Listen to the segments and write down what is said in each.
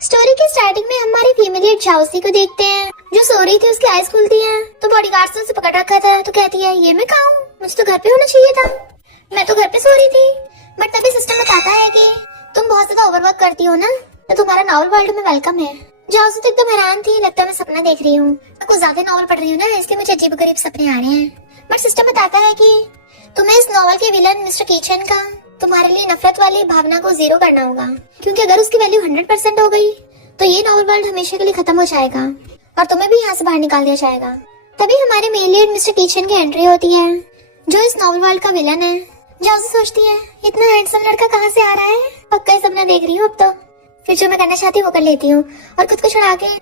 Story के starting में हमारे फीमेल झाउसी को देखते हैं जो सो रही थी। उसकी आइज खुलती हैं तो बॉडीगार्ड्स ने उसे पकड़ रखा था। तो कहती है ये मैं कहाँ हूँ, मुझे तो घर पे होना चाहिए था, मैं तो घर पे सो रही थी। बट तभी सिस्टम बताता है कि तुम बहुत ज्यादा ओवरवर्क करती हो ना, तो तुम्हारा नॉवल वर्ल्ड में वेलकम है। झाउसी तो एकदम हैरान थी, लगता है मैं सपना देख रही हूँ, मैं कुछ ज्यादा नॉवल पढ़ रही हूँ ना, इसलिए मुझे अजीब गरीब सपने आ रहे हैं। बट सिस्टम बताता है कि तुम्हें इस नॉवल के विलन मिस्टर किचन का तुम्हारे लिए नफरत वाली भावना को 0 करना होगा, क्योंकि अगर उसकी वैल्यू 100% हो गई तो ये नॉवल वर्ल्ड हमेशा के लिए खत्म हो जाएगा और तुम्हें भी यहाँ से बाहर निकाल दिया जाएगा। तभी हमारे मेल लीड मिस्टर किचन की एंट्री होती है जो इस नॉवल वर्ल्ड का विलन है। झाउसी सोचती है इतना हैंडसम लड़का कहाँ से आ रहा है, पक्का ही सपना देख रही हूँ अब तो। फिर जो मैं करना चाहती हूँ वो कर लेती हूँ और खुद को छुड़ा के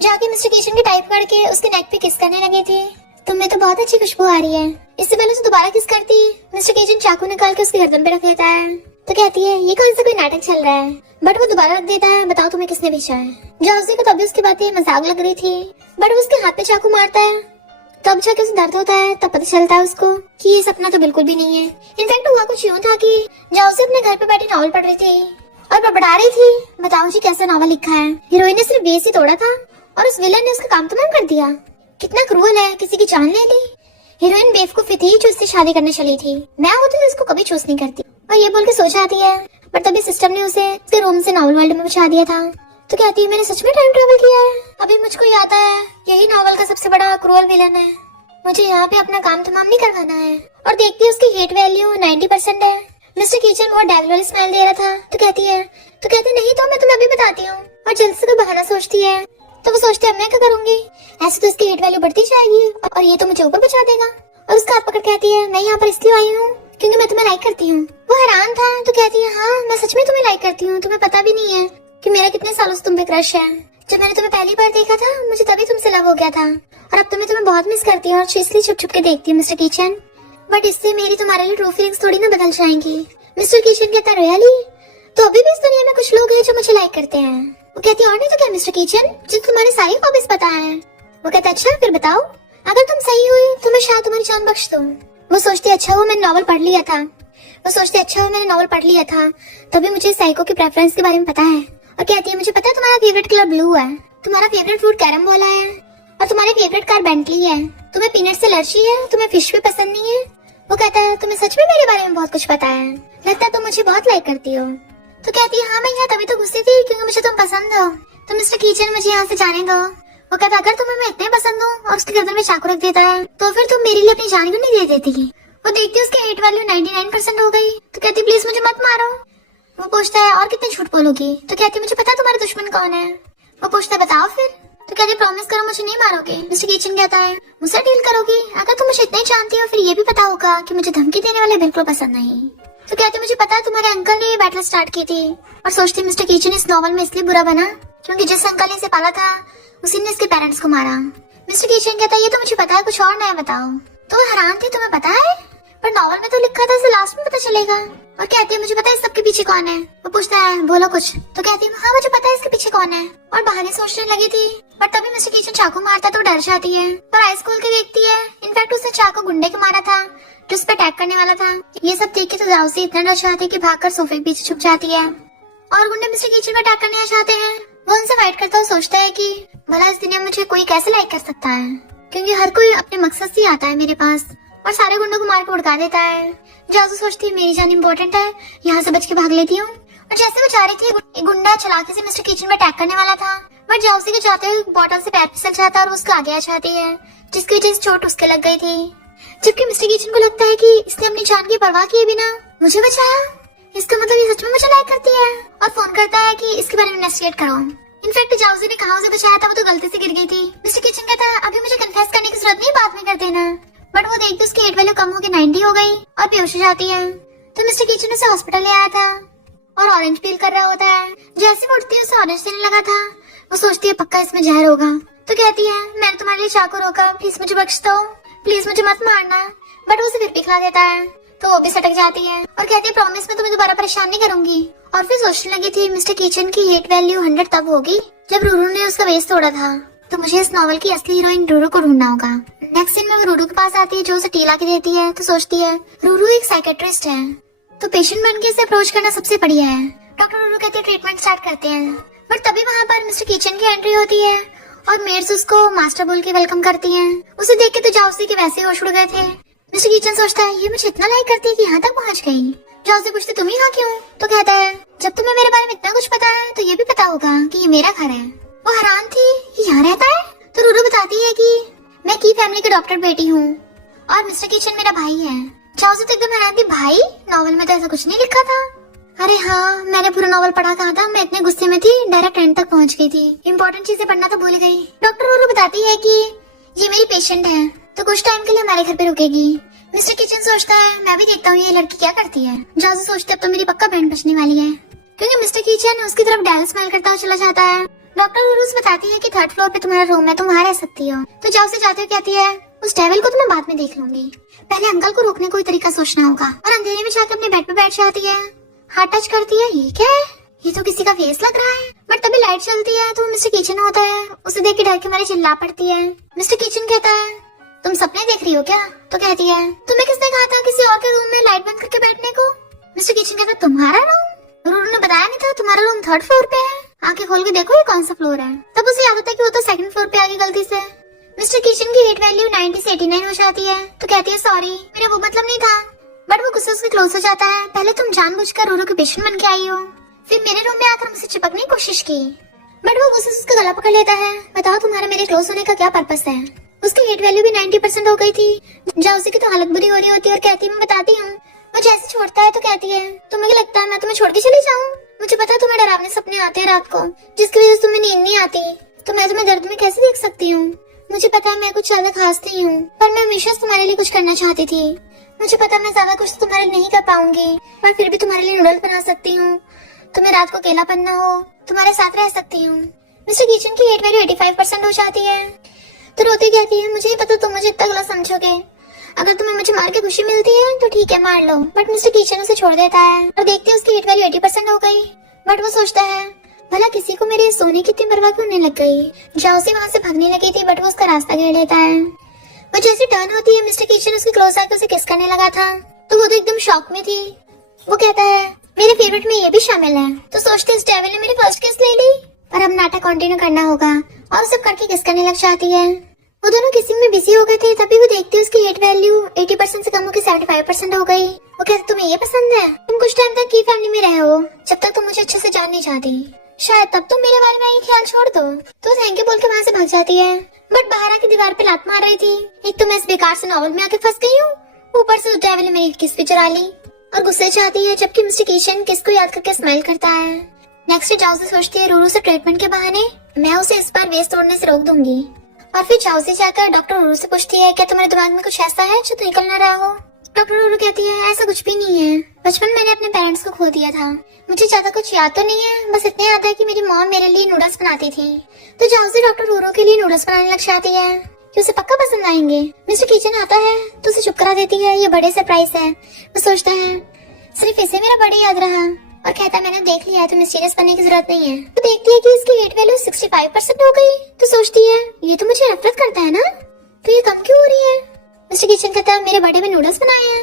जाके मिस्टर किचन की टाइप करके उसके नेक पे किस करने लगी थी। तुम्हें तो बहुत अच्छी खुशबू आ रही है। इससे पहले तो दोबारा किस करती, मिस्टर किचन चाकू निकाल के उसके गर्दन पे रख देता है। तो कहती है ये कौन सा कोई नाटक चल रहा है, बट वो दोबारा रख देता है। बताओ तुम्हें किसने भेजा है। झाउसी को तभी उसकी बातें मजाक लग रही थी, बट वो उसके हाथ पे चाकू मारता है तब जाके उसे दर्द होता है। तब पता चलता है उसको कि ये सपना तो बिल्कुल भी नहीं है। इनफैक्ट हुआ कुछ यूँ था कि झाउसी अपने घर पे बैठी नॉवल पढ़ रही थी और बड़बड़ा रही थी, बताओ जी कैसा नॉवल लिखा है। हीरोइन ने सिर्फ बेस ही तोड़ा था और उस विलन ने उसका काम तमाम कर दिया। कितना क्रूअल है, किसी की जान ले ली। हीरोइन बेवकूफ थी जो उससे शादी करने चली थी, मैं होती तो इसको कभी चूज नहीं करती। और ये बोल के सो जाती है, पर तभी सिस्टम ने उसे उसके रूम से नॉवल वर्ल्ड में पहुंचा दिया था। तो कहती है मैंने सच में टाइम ट्रेवल किया है। अभी मुझको याद आया यही नॉवल का सबसे बड़ा क्रूअल विलन है, मुझे यहाँ पे अपना काम तमाम नहीं करवाना है। और देखती है उसकी हेट वैल्यू 90% है। मिस्टर किचन वो डेविल वाली स्माइल दे रहा था। तो कहती नहीं तो मैं तुम्हें अभी बताती हूँ। और जल्द से कोई बहाना सोचती है, तो वो सोचते है मैं क्या करूंगी, ऐसे तो इसकी हेट वैल्यू बढ़ती जाएगी और ये तो मुझे ऊपर बचा देगा। और उसका हाथ पकड़ कहती है मैं यहाँ पर इसलिए आई हूँ क्योंकि मैं तुम्हें लाइक करती हूँ। वो हैरान था तो कहती है हाँ मैं सच में तुम्हें लाइक करती हूँ, तुम्हें पता भी नहीं है कि मेरा कितने सालों से तुम पे क्रश है। जब मैंने तुम्हें पहली बार देखा था मुझे तभी तुमसे लव हो गया था और अब तुम्हें बहुत मिस करती हूँ और इसलिए छुप छुप के देखती हूँ मिस्टर किचन। बट इससे मेरी तुम्हारे लिए ट्रू फीलिंग्स थोड़ी ना बदल जाएंगी। मिस्टर किचन कहता रियली, तो अभी भी इस दुनिया में कुछ लोग हैं जो मुझे लाइक करते हैं। वो कहती है और नहीं तो क्या मिस्टर किचन, जिन तुम्हारी सारी हॉबीज पता है। वो कहता अच्छा फिर बताओ, अगर तुम सही हुई तो मैं शायद तुम्हारी जान बख्श दूं। वो सोचती अच्छा वो मैंने नॉवल पढ़ लिया था, तभी मुझे साइको की प्रेफरेंस के बारे में पता है। और कहती है मुझे पता है तुम्हारा फेवरेट कलर ब्लू है, तुम्हारा फेवरेट फूड कैरम बोला है और तुम्हारी फेवरेट कार बेंटली है, तुम्हें पीनट से एलर्जी है, तुम्हें फिश भी पसंद नहीं है। वो कहता है तुम्हें सच में मेरे बारे में बहुत कुछ पता है, लगता है तुम मुझे बहुत लाइक करती हो। तो कहती है हाँ मैं यहाँ तभी तो गुस्से थी क्योंकि मुझे तुम पसंद हो। तो मिस्टर किचन मुझे यहाँ से जाने दो। वो कहता अगर तुम्हें मैं इतने पसंद हूँ और उसके गर्दन में चाकू रख देता है तो फिर तुम मेरे लिए अपनी जान क्यों नहीं दे देती। वो देखती उसकी हेट वैल्यू 99% हो गई। तो कहती प्लीज मुझे मत मारो। वो पूछता है और कितने झूठ बोलोगी। तो कहती मुझे पता है तुम्हारा दुश्मन कौन है। वो पूछता है बताओ फिर। तो कहती प्रॉमिस करो मुझे नहीं मारोगे। मिस्टर किचन कहता है मुझसे डील करोगी, अगर तुम मुझे इतना ही जानती हो फिर ये भी पता होगा कि मुझे धमकी देने वाले बिल्कुल पसंद नहीं। तो कहते मुझे पता है तुम्हारे अंकल ने ये बैटल स्टार्ट की थी। और सोचती मिस्टर किचन इस नॉवल में इसलिए बुरा बना क्योंकि जिस अंकल ने इसे पाला था उसी ने इसके पेरेंट्स को मारा। मिस्टर किचन कहता है ये तो मुझे पता है, कुछ और नया बताओ। तो हैरान थी तुम्हें पता है, पर नॉवल में तो लिखा था इसे लास्ट में पता चलेगा। और कहती है मुझे पता है इस सबके पीछे कौन है। वो पूछता है बोलो कुछ। तो कहती है हाँ मुझे पता है इसके पीछे कौन है। और बहाने सोचने लगी थी पर तभी मिस्टर किचन चाकू मारता तो डर जाती है और हाई स्कूल की देखती है। इनफैक्ट उसने चाकू गुंडे को मारा था जो उस पर अटैक करने वाला था। ये सब देख के तो झाउसी इतना डर जाती है कि भागकर सोफे के पीछे छुप जाती है और गुंडे मिस्टर किचन पर अटैक करने आ जाते हैं। वो उनसे फाइट करता हुआ सोचता है कि भला इस दुनिया में मुझे कोई कैसे लाइक कर सकता है, क्योंकि हर कोई अपने मकसद से आता है मेरे पास और सारे गुंडों को मार के उड़का देता है। झाउसी सोचती है मेरी जान इम्पोर्टेंट है, यहाँ से बच के भाग लेती हूँ। और जैसे वो जा रही थी एक गुंडा चलाके से मिस्टर किचन पर अटैक करने वाला था, बट झाउसी के जाते हुए बॉटल से पैर फिसल जाता है और उसको आगे आ जाती है जिसकी वजह से चोट उसके लग गई थी। जबकि मिस्टर किचन को लगता है कि इसने अपनी जान की परवाह किए बिना मुझे बचाया, इसका मतलब ये सच में मुझे लाइक करती है। और फोन करता है कि इसके बारे में इन्वेस्टिगेट करो। इनफैक्ट झाउसी ने कहा उसे बचाया था वो तो गलती से गिर गई थी। मिस्टर किचन कहता है अभी मुझे कन्फेस करने की जरूरत नहीं, बाद में कर देना। बट वो देखते उसकी हेट वैल्यू कम होकर 90 हो गई और बेहोश हो जाती है। तो मिस्टर किचन उसे हॉस्पिटल ले आया था और ऑरेंज पील कर रहा होता है। जैसे वो उठती है उसे ऑरेंज देने लगा था। वो सोचती है पक्का इसमें जहर होगा। तो कहती है मैंने तुम्हारे लिए चाकू रोका, प्लीज मुझे बख्श दो, प्लीज मुझे मत मारना। बट वो उसे फिर भी खिला देता है तो वो भी सटक जाती है और कहती है प्रॉमिस मैं तुम्हें दोबारा परेशान नहीं करूंगी। और फिर सोचने लगी थी मिस्टर किचन की हेट वैल्यू 100 तब होगी जब रूरू ने उसका वेस्ट तोड़ा था। तो मुझे इस नॉवल की असली हीरोइन रूरू को ढूंढना होगा। नेक्स्ट सीन में वो रूरू के पास आती है जो उसे टी ला के देती है। तो सोचती है रूरू एक साइकेट्रिस्ट है तो पेशेंट बन के इसे अप्रोच करना सबसे बढ़िया है। डॉक्टर रूरू कहती है ट्रीटमेंट स्टार्ट करते हैं। बट तभी वहाँ पर मिस्टर किचन की एंट्री होती है और मेड्स उसको मास्टर बोल के वेलकम करती हैं। उसे देख के तो जाओसी के वैसे होश उड़ गए थे। मिस्टर किचन सोचता है ये मुझे इतना लाइक करती है कि यहाँ तक पहुँच गई। जाओसी पूछते तुम यहाँ क्यों? तो कहता है जब तुम्हें मेरे बारे में इतना कुछ पता है तो ये भी पता होगा कि ये मेरा घर है। वो हैरान थी ये यहाँ रहता है। तो रूरू बताती है कि मैं की फैमिली की डॉक्टर बेटी हूँ और मिस्टर किचन मेरा भाई है। जाओसी तो एकदम हैरान थी, भाई? नॉवल में तो ऐसा कुछ नहीं लिखा था। अरे हाँ, मैंने पूरा नॉवल पढ़ा कहा था, मैं इतने गुस्से में थी डायरेक्ट एंड तक पहुंच गई थी। इंपॉर्टेंट चीजें पढ़ना तो भूल गई। डॉक्टर रूरू बताती है कि ये मेरी पेशेंट है तो कुछ टाइम के लिए हमारे घर पे रुकेगी। मिस्टर किचन सोचता है मैं भी देखता हूँ ये लड़की क्या करती है। जाओसी सोचते अब तो मेरी पक्का बैंड बचने वाली है, क्योंकि मिस्टर किचन उसकी तरफ डायल स्माइल करता हुआ चला जाता है। डॉक्टर रूरूस बताती है कि 3rd फ्लोर पे तुम्हारा रूम है, तुम वहाँ रह सकती हो। तो जाओसी जाते हुए कहती है उस डेविल को तो मैं बाद में देख लूंगी, पहले अंकल को रोकने कोई तरीका सोचना होगा। और अंधेरे में जाकर अपने बेड पे बैठ जाती है, हाथ टच करती है। ये क्या है? ये तो किसी का फेस लग रहा है। बट तभी लाइट चलती है तो मिस्टर किचन होता है। उसे देख के डर के मारे चिल्ला पड़ती है। मिस्टर किचन कहता है तुम सपने देख रही हो क्या? तो कहती है तुम्हें किसने कहा था किसी और के रूम में लाइट बंद करके बैठने को? मिस्टर किचन कहता है तुम्हारा रूम? रूरू ने बताया नहीं था तुम्हारा रूम 3rd फ्लोर पे है, आंखें खोल के देखो ये कौन सा फ्लोर है। तब उसे याद होता है कि वो तो 2nd फ्लोर पे आ गई गलती से। मिस्टर किचन की हेट वैल्यू 90 से 89 हो जाती है तो कहती है सॉरी मेरा वो मतलब नहीं था। बट वो गुस्से से क्लोज हो जाता है। पहले तुम जानबूझकर रूरू के पेशेंट बन के आई हो, फिर मेरे रूम में आकर मुझसे चिपकने की कोशिश की। बट वो गुस्से से उसका गला पकड़ लेता है। बताओ तुम्हारा मेरे क्लोज होने का क्या पर्पस है? उसकी हेट वैल्यू भी 90% हो गई थी। जाओसी की तो हालत बुरी हो रही होती है और कहती है मैं बताती हूँ। वो जैसे छोड़ता है तो कहती है तुम्हें क्या लगता है मैं तुम्हें छोड़ के चली जाऊँ? मुझे पता है तुम्हें डरावने सपने आते हैं रात को जिसकी वजह से तुम्हें नींद नहीं आती, तो मैं तुम्हें दर्द में कैसे देख सकती हूँ? मुझे पता है मैं कुछ ज्यादा खास नहीं हूँ, पर मैं हमेशा तुम्हारे लिए कुछ करना चाहती थी। मुझे पता मैं ज्यादा कुछ तुम्हारे लिए नहीं कर पाऊंगी, पर फिर भी तुम्हारे लिए नूडल बना सकती हूँ। तुम्हें रात को अकेलापन ना हो, तुम्हारे साथ रह सकती हूँ। मिस्टर किचन की हेट वैल्यू 85% हो जाती है तो रोती कहती है मुझे ही पता तुम मुझे इतना गलत समझोगे। अगर तुम्हें मुझे मार के खुशी मिलती है तो ठीक है मार लो। बट मिस्टर किचन उसे छोड़ देता है और देखते हैं उसकी हेट वैल्यू 80% हो गई। बट वो सोचता है भला किसी को मेरे सोने की इतनी परवाह क्यों नहीं लग गई। जाओसी वहाँ से भागने लगी थी बट वो उसका रास्ता घेर लेता है। वो जैसे टर्न होती है मिस्टर किचन उसके क्लोज आकर उसे किस करने लगा था तो वो तो एकदम शॉक में थी। वो कहता है मेरे फेवरेट में ये भी शामिल है। तो सोचते इस डेविल ने मेरी फर्स्ट किस ले ली, पर अब नाटक कंटिन्यू करना होगा और सब करके किस करने लग जाती है। वो दोनों किसिंग में बिजी हो गए थे तभी वो देखते हैं उसकी हेट वैल्यू 80% से कम होकर 75% हो गई। वो कहते तुम्हें ये पसंद है? तुम कुछ टाइम तक की फैमिली में रहे हो, जब तक तुम मुझे अच्छे से जान नहीं चाहती, शायद तब तुम मेरे बारे में ये ख्याल छोड़ दो। तो थैंक यू बोल के वहाँ से भाग जाती है। बट बाहर आके दीवार पे लात मार रही थी। एक तो मैं इस बेकार से नॉवल में आके फंस गई हूँ, ऊपर से उस डेविल ने मेरी किस पे चुरा ली और गुस्से चाहती है, जबकि मिस्टर किशन किस को याद करके स्माइल करता है। नेक्स्ट जाओसी सोचती है रूरू से ट्रीटमेंट के बहाने मैं उसे इस बार वेस्ट तोड़ने से रोक दूंगी। और फिर जाओसी जाकर डॉक्टर रूरू से पूछती है क्या तुम्हारे दिमाग में कुछ ऐसा है जो तो निकल ना रहा हो? डॉक्टर रूरू कहती है ऐसा कुछ भी नहीं है, बचपन मैंने अपने पेरेंट्स को खो दिया था, मुझे ज्यादा कुछ याद तो नहीं है, बस इतना याद है कि मेरी मॉम मेरे लिए नूडल्स बनाती थी। तो जाओसी डॉक्टर रूरू के लिए नूडल्स बनाने लग जाती है कि उसे पक्का पसंद आएंगे। मिस्टर किचन आता है तो उसे चुप करा देती है, ये बड़े सरप्राइज है। वो सोचता है सिर्फ इसे मेरा बड़े याद रहा और कहता है मैंने देख लिया है तो मिस्टीरियस बनने की जरूरत नहीं है। तो देखती है कि इसकी हेट वैल्यू 65% हो गई तो सोचती है ये तो मुझे नफरत करता है ना, तो ये कम क्यों हो रही है? मिस्टर किचन कहता है मेरे बर्थडे में नूडल्स बनाए हैं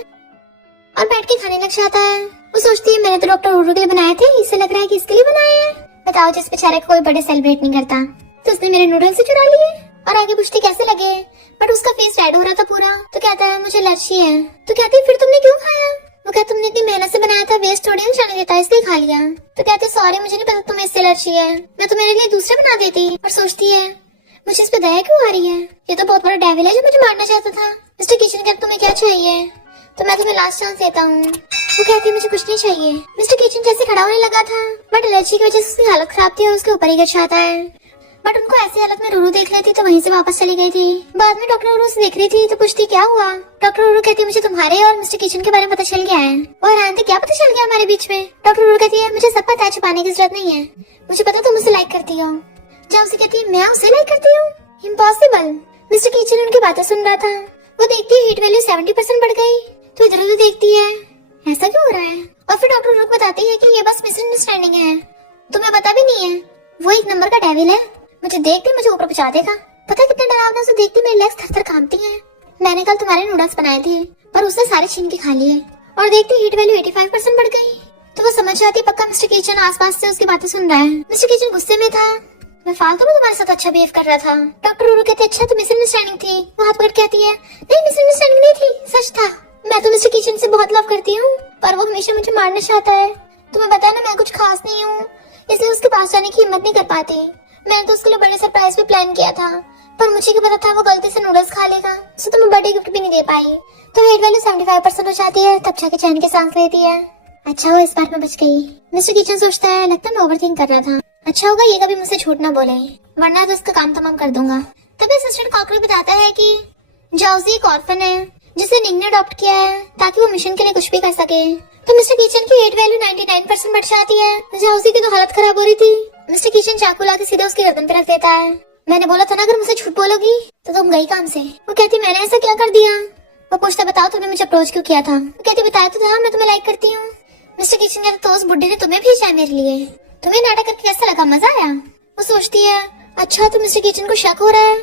और बैठ के खाने लग जाता है। वो सोचती है मैंने तो डॉक्टर रूरू के लिए बनाए थे, इससे लग रहा है कि इसके लिए बनाए हैं। बताओ जिस बेचारे को कोई बर्थडे सेलिब्रेट नहीं करता तो उसने मेरे नूडल्स से चुरा लिए। और आगे पूछती कैसे लगे, बट उसका फेस रेड हो रहा था पूरा। तो कहता है मुझे एलर्जी है। तो कहती है फिर तुमने क्यों खाया? वो कहता तुमने इतनी मेहनत से बनाया था, वेस्ट थोड़ी ना जाने देता, इसलिए खा लिया। तो कहते सॉरी मुझे नहीं पता तुम्हें इससे एलर्जी है, मैं तो मेरे लिए दूसरे बना देती। और सोचती है मुझे इस पे दया क्यों आ रही है, ये तो बहुत बड़ा डेविल है जो मुझे मारना चाहता था। मिस्टर किचन कहता तुम्हें क्या चाहिए? तो मैं तुम्हें लास्ट चांस देता हूँ। वो कहती है मुझे कुछ नहीं चाहिए। मिस्टर किचन जैसे खड़ा होने लगा था बट एलर्जी की वजह से उसकी हालत खराब थी और उसके ऊपर ही गिर जाता है। बट उनको ऐसी हालत में रूरू देख लेती तो वहीं से वापस चली गई थी। बाद में डॉक्टर रूरू से देख रही थी तो पूछती क्या हुआ? डॉक्टर रूरू कहती है मुझे तुम्हारे और मिस्टर किचन के बारे में पता चल गया है। और हैरान थी क्या पता चल गया हमारे बीच में? डॉक्टर रूरू कहती है मुझे सब पता है, छुपाने की जरूरत नहीं है, मुझे पता तुम उसे लाइक करती हो। जाओसी कहती है मैं उसे लाइक करती हूँ? इम्पॉसिबल। मिस्टर किचन उनकी बातें सुन रहा था। वो देखती है हीट वैल्यू 70% बढ़ गई तो इधर उधर देखती है ऐसा क्यों हो रहा है। और फिर डॉक्टर रूरू बताती है कि ये बस मिसअंडरस्टैंडिंग है, तुम्हें पता भी नहीं है वो एक नंबर का डेविल है, मुझे देखते मुझे ऊपर पहुंचा देगा। पता कितने डरावना से देखती मेरी लेग्स थर थर कांपती हैं। मैंने कल तुम्हारे नूडल्स बनाए थे पर उसने सारे छीन के खा लिए। और देखती हीट वैल्यू 85% बढ़ गई तो वो समझ जाती पक्का मिस्टर किचन आसपास से उसकी बातें सुन रहा है। मिस्टर किचन गुस्से में था मैं फालतू में तुम्हारे साथ अच्छा बिहेव कर रहा था। डॉक्टर रूरू कहते अच्छा तो मिसअंडरस्टैंडिंग थी। वो हाथ पकड़ कहती है नहीं मिसअंडरस्टैंडिंग नहीं थी, सच था। मैं तो मिस्टर किचन से बहुत लव करती हूँ, पर वो हमेशा मुझे मारना चाहता है। तुम्हें पता है ना मैं कुछ खास नहीं हूँ, इसलिए उसके पास जाने की हिम्मत नहीं कर पाती। मैंने तो उसके लिए बड़े सरप्राइज भी प्लान किया था, पर मुझे क्या पता था वो गलती से नूडल्स खा लेगा, इससे तो मैं बर्थडे गिफ्ट भी नहीं दे पाई। तो हेट वैल्यू 75% हो जाती है, तब जाके चैन की सांस लेती है। अच्छा हो इस बार मैं बच गई। मिस्टर किचन सोचता है लगता मैं ओवरथिंक कर रहा था। अच्छा होगा ये कभी मुझसे झूठ ना बोले, वरना तो उसका काम तमाम कर दूंगा। तभी असिस्टेंट कॉकरोच बताता है कि जाउजी एक ऑर्फन है जिसे निंग ने अडॉप्ट किया है ताकि वो मिशन के लिए कुछ भी कर सके। तो मिस्टर किचन की हेट वैल्यू 99% बढ़ जाती है। जाउजी की तो हालत खराब हो रही थी। मिस्टर किचन चाकू लाके सीधे उसकी गर्दन पे रख देता है। मैंने बोला था ना अगर मुझसे झूठ बोलोगी तो तुम गई काम से। वो कहती मैंने ऐसा क्या कर दिया। वो पूछता बताओ तुमने मुझे अप्रोच क्यों किया था। वो कहती बताया तो था मैं तुम्हें लाइक करती हूँ। मिस्टर किचन कहता तो उस बुड्ढे ने तुम्हें भेजा है मेरे लिए, तुम्हें नाटक करके कैसा लगा, मजा आया। वो सोचती है अच्छा तो मिस्टर किचन को शक हो रहा है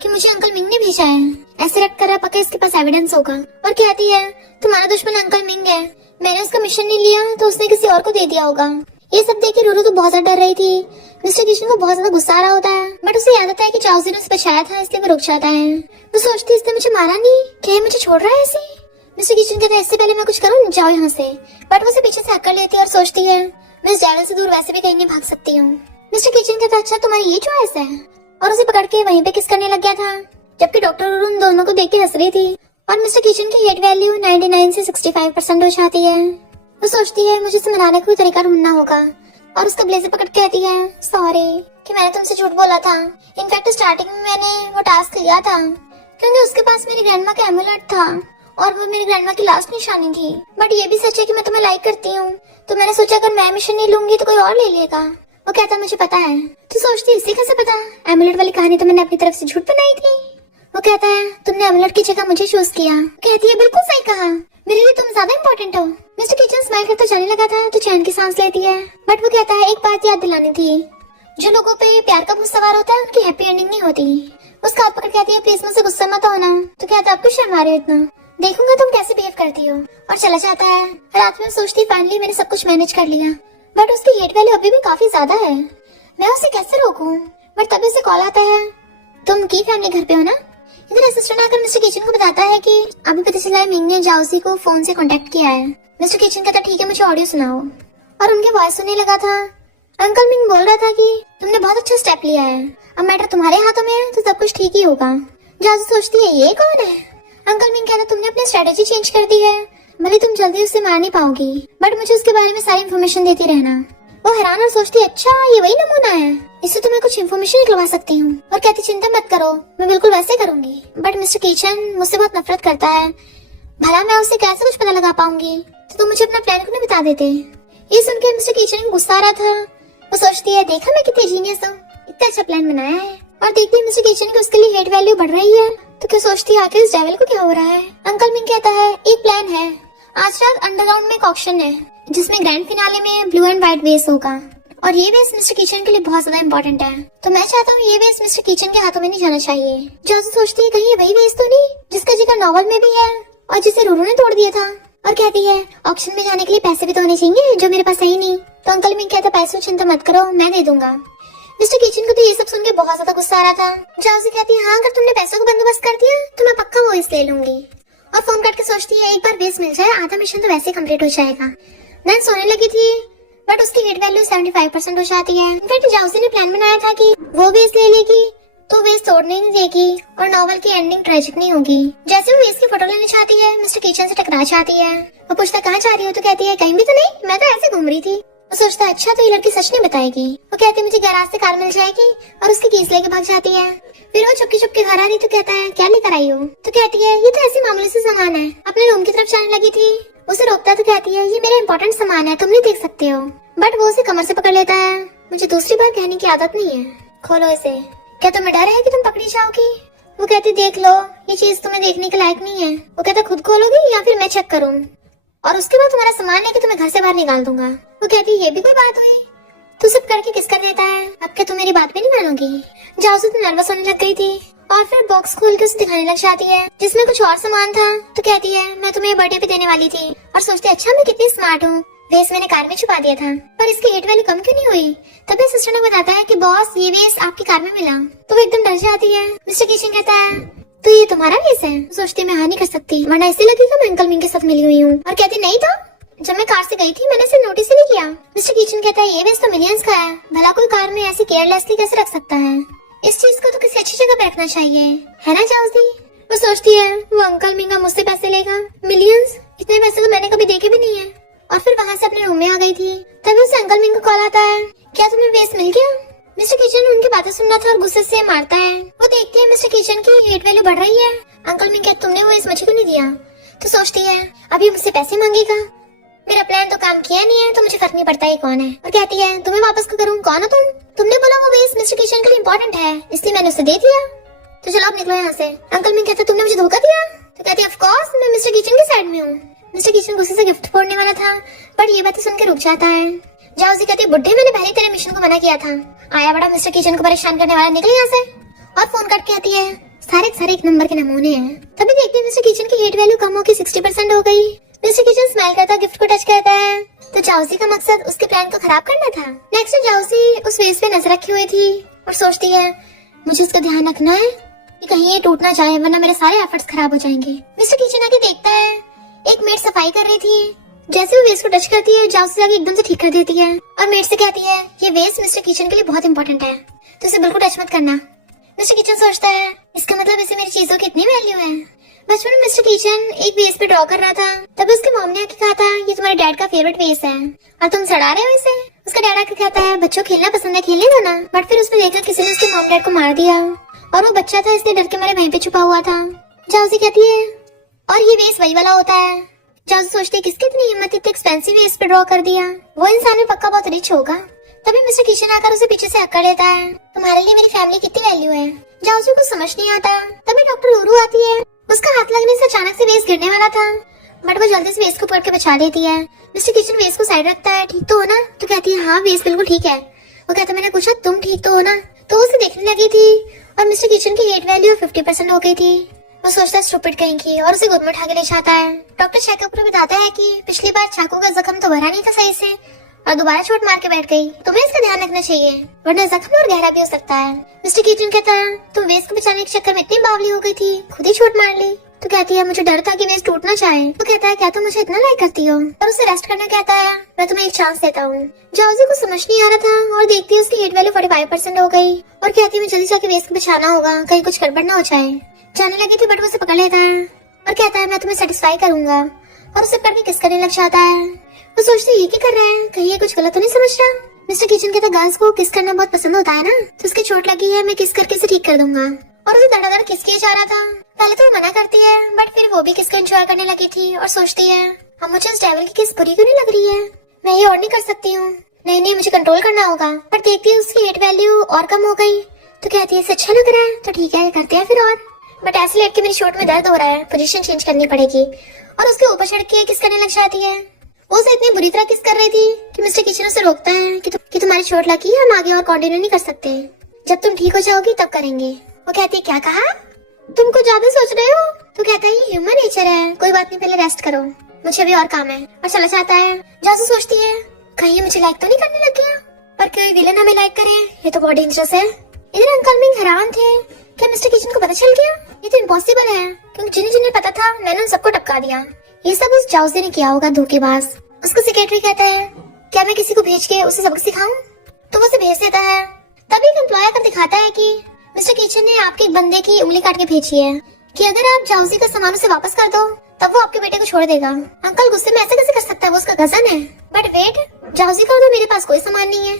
कि मुझे अंकल मिंग ने भेजा है, ऐसे रट कर पक्का इसके पास एविडेंस होगा। और कहती है तुम्हारा दुश्मन अंकल मिंग है, मैंने उसका मिशन नहीं लिया तो उसने किसी और को दे दिया होगा। ये सब देख के रूरू तो बहुत ज्यादा डर रही थी। मिस्टर किचन को बहुत ज्यादा गुस्सा आ रहा होता है, बट उसे याद आता है कि चाउजी ने उसे बचाया था, इसलिए वो रुक जाता है। वो सोचती है इसने मुझे मारा नहीं, क्या मुझे छोड़ रहा है ऐसे। मिस्टर किचन कहता है इससे पहले मैं कुछ करूँ जाओ यहाँ से, बट वो उसे पीछे से हक कर लेती है और सोचती है मैं इस जंगल से दूर वैसे भी कहीं नहीं भाग सकती हूँ। मिस्टर किचन कहता अच्छा तुम्हारी ये चॉइस है, और उसे पकड़ के वहीं पे किस करने लग गया था, जबकि डॉक्टर उन दोनों को देख के हंस रही थी। और मिस्टर किचन की हेट वैल्यू 99 से 65% हो जाती है। वो सोचती है मुझे इसे मनाने का कोई तरीका ढूंढना होगा, और उसका ब्लेजर पकड़ के कहती है सॉरी कि मैंने तुमसे झूठ बोला था। इनफैक्ट स्टार्टिंग में मैंने वो टास्क लिया था क्योंकि उसके पास मेरी ग्रैंडमा का एमुलेट था और वो मेरी ग्रैंडमा की लास्ट निशानी थी। बट ये भी सच है कि मैं तुम्हें लाइक करती हूँ, तो मैंने सोचा अगर मैं मिशन नहीं लूंगी तो कोई और ले लेगा। वो कहता मुझे पता है। तो सोचती इसे कैसे पता, एमुलेट वाली कहानी तो मैंने अपनी तरफ से झूठ बनाई थी। वो कहता है तुमने एमुलेट की जगह मुझे चूज किया। कहती है बिल्कुल सही कहा, मेरे लिए तुम ज्यादा इम्पोर्टेंट हो। मिस्टर किचन स्माइल करता जाने लगा था तो चैन की सांस लेती है, बट वो कहता है एक बात याद दिलानी थी, जो लोगों पे प्यार का भूत सवार होता है उनकी हैप्पी एंडिंग नहीं होती। उसका हाथ पकड़ कहती है प्लीज मुझसे गुस्सा मत होना। तो कहता है आपको शर्मा रहे हो इतना, देखूंगा तुम कैसे बिहेव करती हो। और चला जाता है। रात में सोचती फाइनली मैंने सब कुछ मैनेज कर लिया, बट उसकी हेट वैल्यू अभी भी काफी ज्यादा है, मैं उसे कैसे रोकूं। बट तभी उसे कॉल आता है तुम की फैमिली घर पे हो ना। इधर असिस्टेंट आकर मिस्टर किचन को बताता है कि अभी पता चला है मिंग ने जाओसी को फोन से कांटेक्ट किया है। मिस्टर किचन कहता ठीक है मुझे ऑडियो सुनाओ, और उनके वॉइस सुनने लगा था। अंकल मिंग बोल रहा था कि तुमने बहुत अच्छा स्टेप लिया है, अब मैटर तुम्हारे हाथों में है तो सब कुछ ठीक ही होगा। जाओसी सोचती है ये कौन है। अंकल मिंग कहता तुमने अपनी स्ट्रेटेजी चेंज कर दी है, भले तुम जल्दी उससे मार नहीं पाओगी, बट मुझे उसके बारे में सारी इन्फॉर्मेशन देती रहना। वो हैरान और सोचती अच्छा ये वही नमूना है, इससे तो मैं कुछ इन्फॉर्मेशन निकलवा सकती हूँ। और कहती चिंता मत करो मैं बिल्कुल वैसे करूंगी। बट मिस्टर किचन मुझसे बहुत नफरत करता है, भला मैं उससे कैसे कुछ पता लगा पाऊंगी, तो तुम मुझे अपना प्लान क्यों नहीं बता देते। ये सुन के मिस्टर किचन को गुस्सा आ रहा था। वो सोचती है देखा मैं कितनी जीनियस हूँ, इतना अच्छा प्लान बनाया है। और देखती है मिस्टर किचन की उसके लिए हेट वैल्यू बढ़ रही है, तो क्या सोचती है आखिर इस डेविल को क्या हो रहा है। अंकल मिंग कहता है एक प्लान है, आज रात अंडरग्राउंड में एक ऑक्शन है जिसमें ग्रैंड फिनाले में ब्लू एंड व्हाइट वेस होगा, और ये वेस मिस्टर किचन के लिए बहुत ज्यादा इम्पोर्टेंट है, तो मैं चाहता हूँ ये वेस मिस्टर किचन के हाथों में नहीं जाना चाहिए। जॉसी सोचती है कहीं ये वही वेस तो नहीं जिसका जिक्र नॉवल में भी है और जिसे रूरू ने तोड़ दिया था। और कहती है ऑक्शन में जाने के लिए पैसे भी तो होने चाहिए जो मेरे पास है ही नहीं। तो अंकल मिंग कहता पैसों चिंता मत करो मैं दे दूंगा। मिस्टर किचन को तो ये सब सुन के बहुत ज्यादा गुस्सा आ रहा था। जॉसी कहती है हाँ अगर तुमने पैसों का बंदोबस्त कर दिया तो मैं पक्का वो वेस ले लूंगी। और फोन काट के सोचती है एक बार वेस मिल जाए आधा मिशन तो वैसे कंप्लीट हो जाएगा। देन सोने लगी थी, बट उसकी हेट वैल्यू 75% हो जाती है। इनफैक्ट जाउसी ने प्लान बनाया था कि वो वेस ले लेगी तो वेस तोड़ने नहीं देगी और नॉवल की एंडिंग ट्रेजिक नहीं होगी। जैसे वो वेस की फोटो लेने चाहती है मिस्टर किचन से टकरा जाती है। वो पूछता कहाँ जा रही हो, तो कहती है कहीं भी तो नहीं, मैं तो ऐसे घूम रही थी। वो सोचता अच्छा तो ये लड़की सच नहीं बताएगी। वो कहती है मुझे गैराज से कार मिल जाएगी, और उसकी कीज लेके भाग जाती है। फिर वो चुपके चुपके घर आ रही तो कहता है क्या लेकर आई हो। तो कहती है ये तो ऐसी मामूली से सामान है। अपने रूम की तरफ जाने लगी थी, उसे रोकता तो कहती है ये मेरा इंपॉर्टेंट सामान है तुम नहीं देख सकते हो। बट वो उसे कमर से पकड़ लेता है। मुझे दूसरी बार कहने की आदत नहीं है, खोलो इसे। क्या तुम्हें डर है कि तुम पकड़ी जाओगी। वो कहती देख लो ये चीज तुम्हें देखने के लायक नहीं है। वो कहता खुद खोलोगी या फिर मैं चेक करूँ, और उसके बाद तुम्हारा सामान लेके तुम्हें घर से बाहर निकाल दूंगा। वो कहती ये भी कोई बात हुई, तू सब करके किस कर देता है, अब क्या तुम मेरी बात भी नहीं मानोगी। जाओसी तो नर्वस होने लग गई थी, और फिर बॉक्स खोल के उसे दिखाने लग जाती है जिसमें कुछ और सामान था। तो कहती है मैं तुम्हें बर्थडे पे देने वाली थी, और सोचती अच्छा मैं कितनी स्मार्ट हूँ, वेस्ट मैंने कार में छुपा दिया था, पर इसकी हेट वैल्यू कम क्यों नहीं हुई? तभी असिस्टेंट बताता है कि बॉस ये वेस्ट आपकी कार में मिला, तो वो एकदम डर जाती है। मिस्टर किचन कहता है तो ये तुम्हारा वेस्ट है? सोचती मैं हाँ नहीं कर सकती, वरना ऐसे लगेगा मैं अंकल मिंग के साथ मिली हुई हूँ। और कहती नहीं तो जब मैं कार से गई थी मैंने सिर्फ नोटिस ही नहीं किया। मिस्टर किचन कहता है ये वेस्ट तो मिलियंस का है, भला कोई कार में ऐसी केयरलेसली कैसे रख सकता है? इस चीज को तो किसी अच्छी जगह पे रखना चाहिए, है ना जाउसी? वो सोचती है वो अंकल मिंगा मुझसे पैसे लेगा, मिलियंस, इतने पैसे तो मैंने कभी देखे भी नहीं है। और फिर वहाँ से अपने रूम में आ गई थी। तभी उसे अंकल मिंग को कॉल आता है, क्या तुम्हें वेस्ट मिल गया? मिस्टर किचन उनकी बातें सुनना था और गुस्से से मारता है। वो देखते हैं मिस्टर किचन की हेट वैल्यू बढ़ रही है। अंकल मिंग कहते तुमने वो इस मछली को नहीं दिया, तो सोचती है अभी मुझसे पैसे मांगेगा, मेरा प्लान तो काम किया नहीं है तो मुझे फर्क नहीं पड़ता ये कौन है। और कहती है तुम्हें वापस क्यों करूँ, कौन हो तुम? तुमने बोला वो वेस्ट मिस्टर किचन के लिए इम्पोर्टेंट है इसलिए मैंने उसे दे दिया, तो चलो अब निकलो यहाँ से। अंकल मिंग कहते तुमने मुझे धोखा दिया? तो कहती है ऑफ कोर्स मैं मिस्टर किचन के साइड में हूँ। मिस्टर किचन गुस्से से गिफ्ट फोड़ने वाला था, पर ये बातें सुन के रुक जाता है। जाउसी कहती है बुड्ढे मैंने पहले तेरे मिशन को मना किया था, आया बड़ा मिस्टर किचन को परेशान करने वाला, निकले यहाँ से। और फोन काट के आती है सारे एक नंबर के नमूने हैं। तभी देखते हैं मिस्टर किचन की हेट वैल्यू कम होकर 60% हो गई। मिस्टर किचन स्माइल करता गिफ्ट को टच करता है, तो जाउसी का मकसद उसके प्लान को खराब करना था। नेक्स्ट जाउसी उस वेस्ट पे नजर रखी हुई थी और सोचती है मुझे उसका ध्यान रखना है कि कहीं ये टूट ना जाए, वरना मेरे सारे एफर्ट्स खराब हो जाएंगे। मिस्टर किचन आके देखता है एक मेड सफाई कर रही थी, जैसे वो वेस्ट को टच करती है जाउसी जाके एकदम से ठीक कर देती है और मेड से कहती है ये वेस्ट मिस्टर किचन के लिए बहुत इंपॉर्टेंट है, तो इसे बिल्कुल टच मत करना। मिस्टर किचन सोचता है इसका मतलब इसे मेरी चीजों की इतनी वैल्यू है। बचपन में मिस्टर किचन एक वेस पे ड्रॉ कर रहा था, तब उसके मॉम ने आके कहा था ये तुम्हारे डैड का फेवरेट वेस है और तुम सड़ा रहे हो इसे। उसका डैड आके कहता है बच्चों खेलना पसंद है, खेलने दो ना। बट फिर उसने देखा किसी ने उसके मॉम डैड को मार दिया और वो बच्चा था इसलिए डर के मारे वहीं पे छुपा हुआ था। जाउसी कहती है और ये वेस वही वाला होता है। जाउसी सोचती है किसकी इतनी हिम्मत, इतने एक्सपेंसिव वेस पे ड्रॉ कर दिया, वो इंसान भी पक्का बहुत रिच होगा। तभी मिस्टर किचन आकर उसे पीछे से अकड़ लेता है, तुम्हारे लिए मेरी फैमिली कितनी वैल्यू है। जाउसी को समझ नहीं आता। तभी डॉक्टर रूरू आती है, उसका हाथ लगने से अचानक से वेस्ट गिरने वाला था, बट वो जल्दी से वेस्ट को पकड़ के बचा लेती है। मिस्टर किचन वेस्ट को साइड रखता है, ठीक तो हो ना? तो कहती है हाँ वेस्ट बिल्कुल ठीक है। वो कहता मैंने पूछा तुम ठीक तो हो ना? तो उसे देखने लगी थी और मिस्टर किचन की हेट वैल्यू 50% हो गई थी। वो सोचता है स्टूपिड कहीं की और उसे गोद में उठा के ले जाता है। डॉक्टर चेकअप में बताता है कि पिछली बार चाकू का जख्म तो भरा नहीं था सही से और दोबारा चोट मार के बैठ गई, तुम्हें इसका ध्यान रखना चाहिए वरना जख्म और गहरा भी हो सकता है। मिस्टर किचन कहता है तुम वेस्ट को बचाने के चक्कर में इतनी बावली हो गई थी, खुद ही चोट मार ली। तो कहती है मुझे डर था कि वेस्ट टूटना चाहे। तो कहता है क्या तुम मुझे इतना लाइक करती हो? और उसे रेस्ट करने कहता है मैं तुम्हें एक चांस देता हूँ। जाउसी को समझ नहीं आ रहा था और देखती है उसकी हेट वैल्यू 45% हो गई और कहती है मैं जल्दी जाके वेस्ट को बचाना होगा, कहीं कुछ गड़बड़ ना हो जाए। जाने लगी थी बट वो उसे पकड़ लेता है और कहता है मैं तुम्हें सेटिस्फाई करूंगा और उसे पकड़ के किस करने लग जाता है। वो सोचती है ये क्या कर रहा है, कहीं ये कुछ गलत तो नहीं समझ रहा। मिस्टर किचन कहता गर्ल्स को किस करना बहुत पसंद होता है ना, तो उसकी चोट लगी है मैं किस करके इसे ठीक कर दूंगा। और उसे धड़ाधड़ किस किया जा रहा था। पहले तो वो मना करती है बट फिर वो भी किस को एंजॉय करने लगी थी और सोचती है अब मुझे इस डेविल की किस बुरी क्यों नहीं लग रही है, मैं ये और नहीं कर सकती हूँ, नहीं मुझे कंट्रोल करना होगा। पर देखती है उसकी हेट वैल्यू और कम हो गई, तो कहती है इसे अच्छा लग रहा है तो ठीक है करते हैं फिर। और बट ऐसे लेट के मेरी चोट में दर्द हो रहा है, पोजीशन चेंज करनी पड़ेगी। और उसके ऊपर चढ़ के किस करने लग जाती है। वो उसे इतनी बुरी तरह किस कर रही थी कि मिस्टर किचन उसे रोकता है कि तुम्हारी चोट लगी है, हम आगे और कंटिन्यू नहीं कर सकते, जब तुम ठीक हो जाओगी तब करेंगे। वो कहती है क्या कहा, तुम कुछ ज्यादा सोच रहे हो? तो कहता है ह्यूमन नेचर है, कोई बात नहीं पहले रेस्ट करो, मुझे अभी और काम है। और चला जाता है। जासूस सोचती है कहीं मुझे लाइक तो नहीं करने लग गया, पर कोई विलन हमें लाइक करे ये तो बहुत डेंजरस है। इधर अंकल मिंग हैरान थे, क्या मिस्टर किचन को पता चल गया? ये तो इम्पॉसिबल है क्योंकि जिन्हें जिन्हें पता था मैंने उन सबको टपका दिया। ये सब उस जाउसी ने किया होगा, धोखेबाज। उसको सेक्रेटरी कहता है क्या मैं किसी को भेज के उसे सबक सिखाऊं? तो वो उसे भेज देता है। तभी एक एम्प्लॉय आकर दिखाता है कि मिस्टर किचन ने आपके एक बंदे की उंगली काट के भेजी है कि अगर आप जाउसी का सामान उसे वापस कर दो तब वो आपके बेटे को छोड़ देगा। अंकल गुस्से में ऐसे कैसे कर सकता है, वो उसका कजन है। बट वेट, जाउसी का तो मेरे पास कोई सामान नहीं है।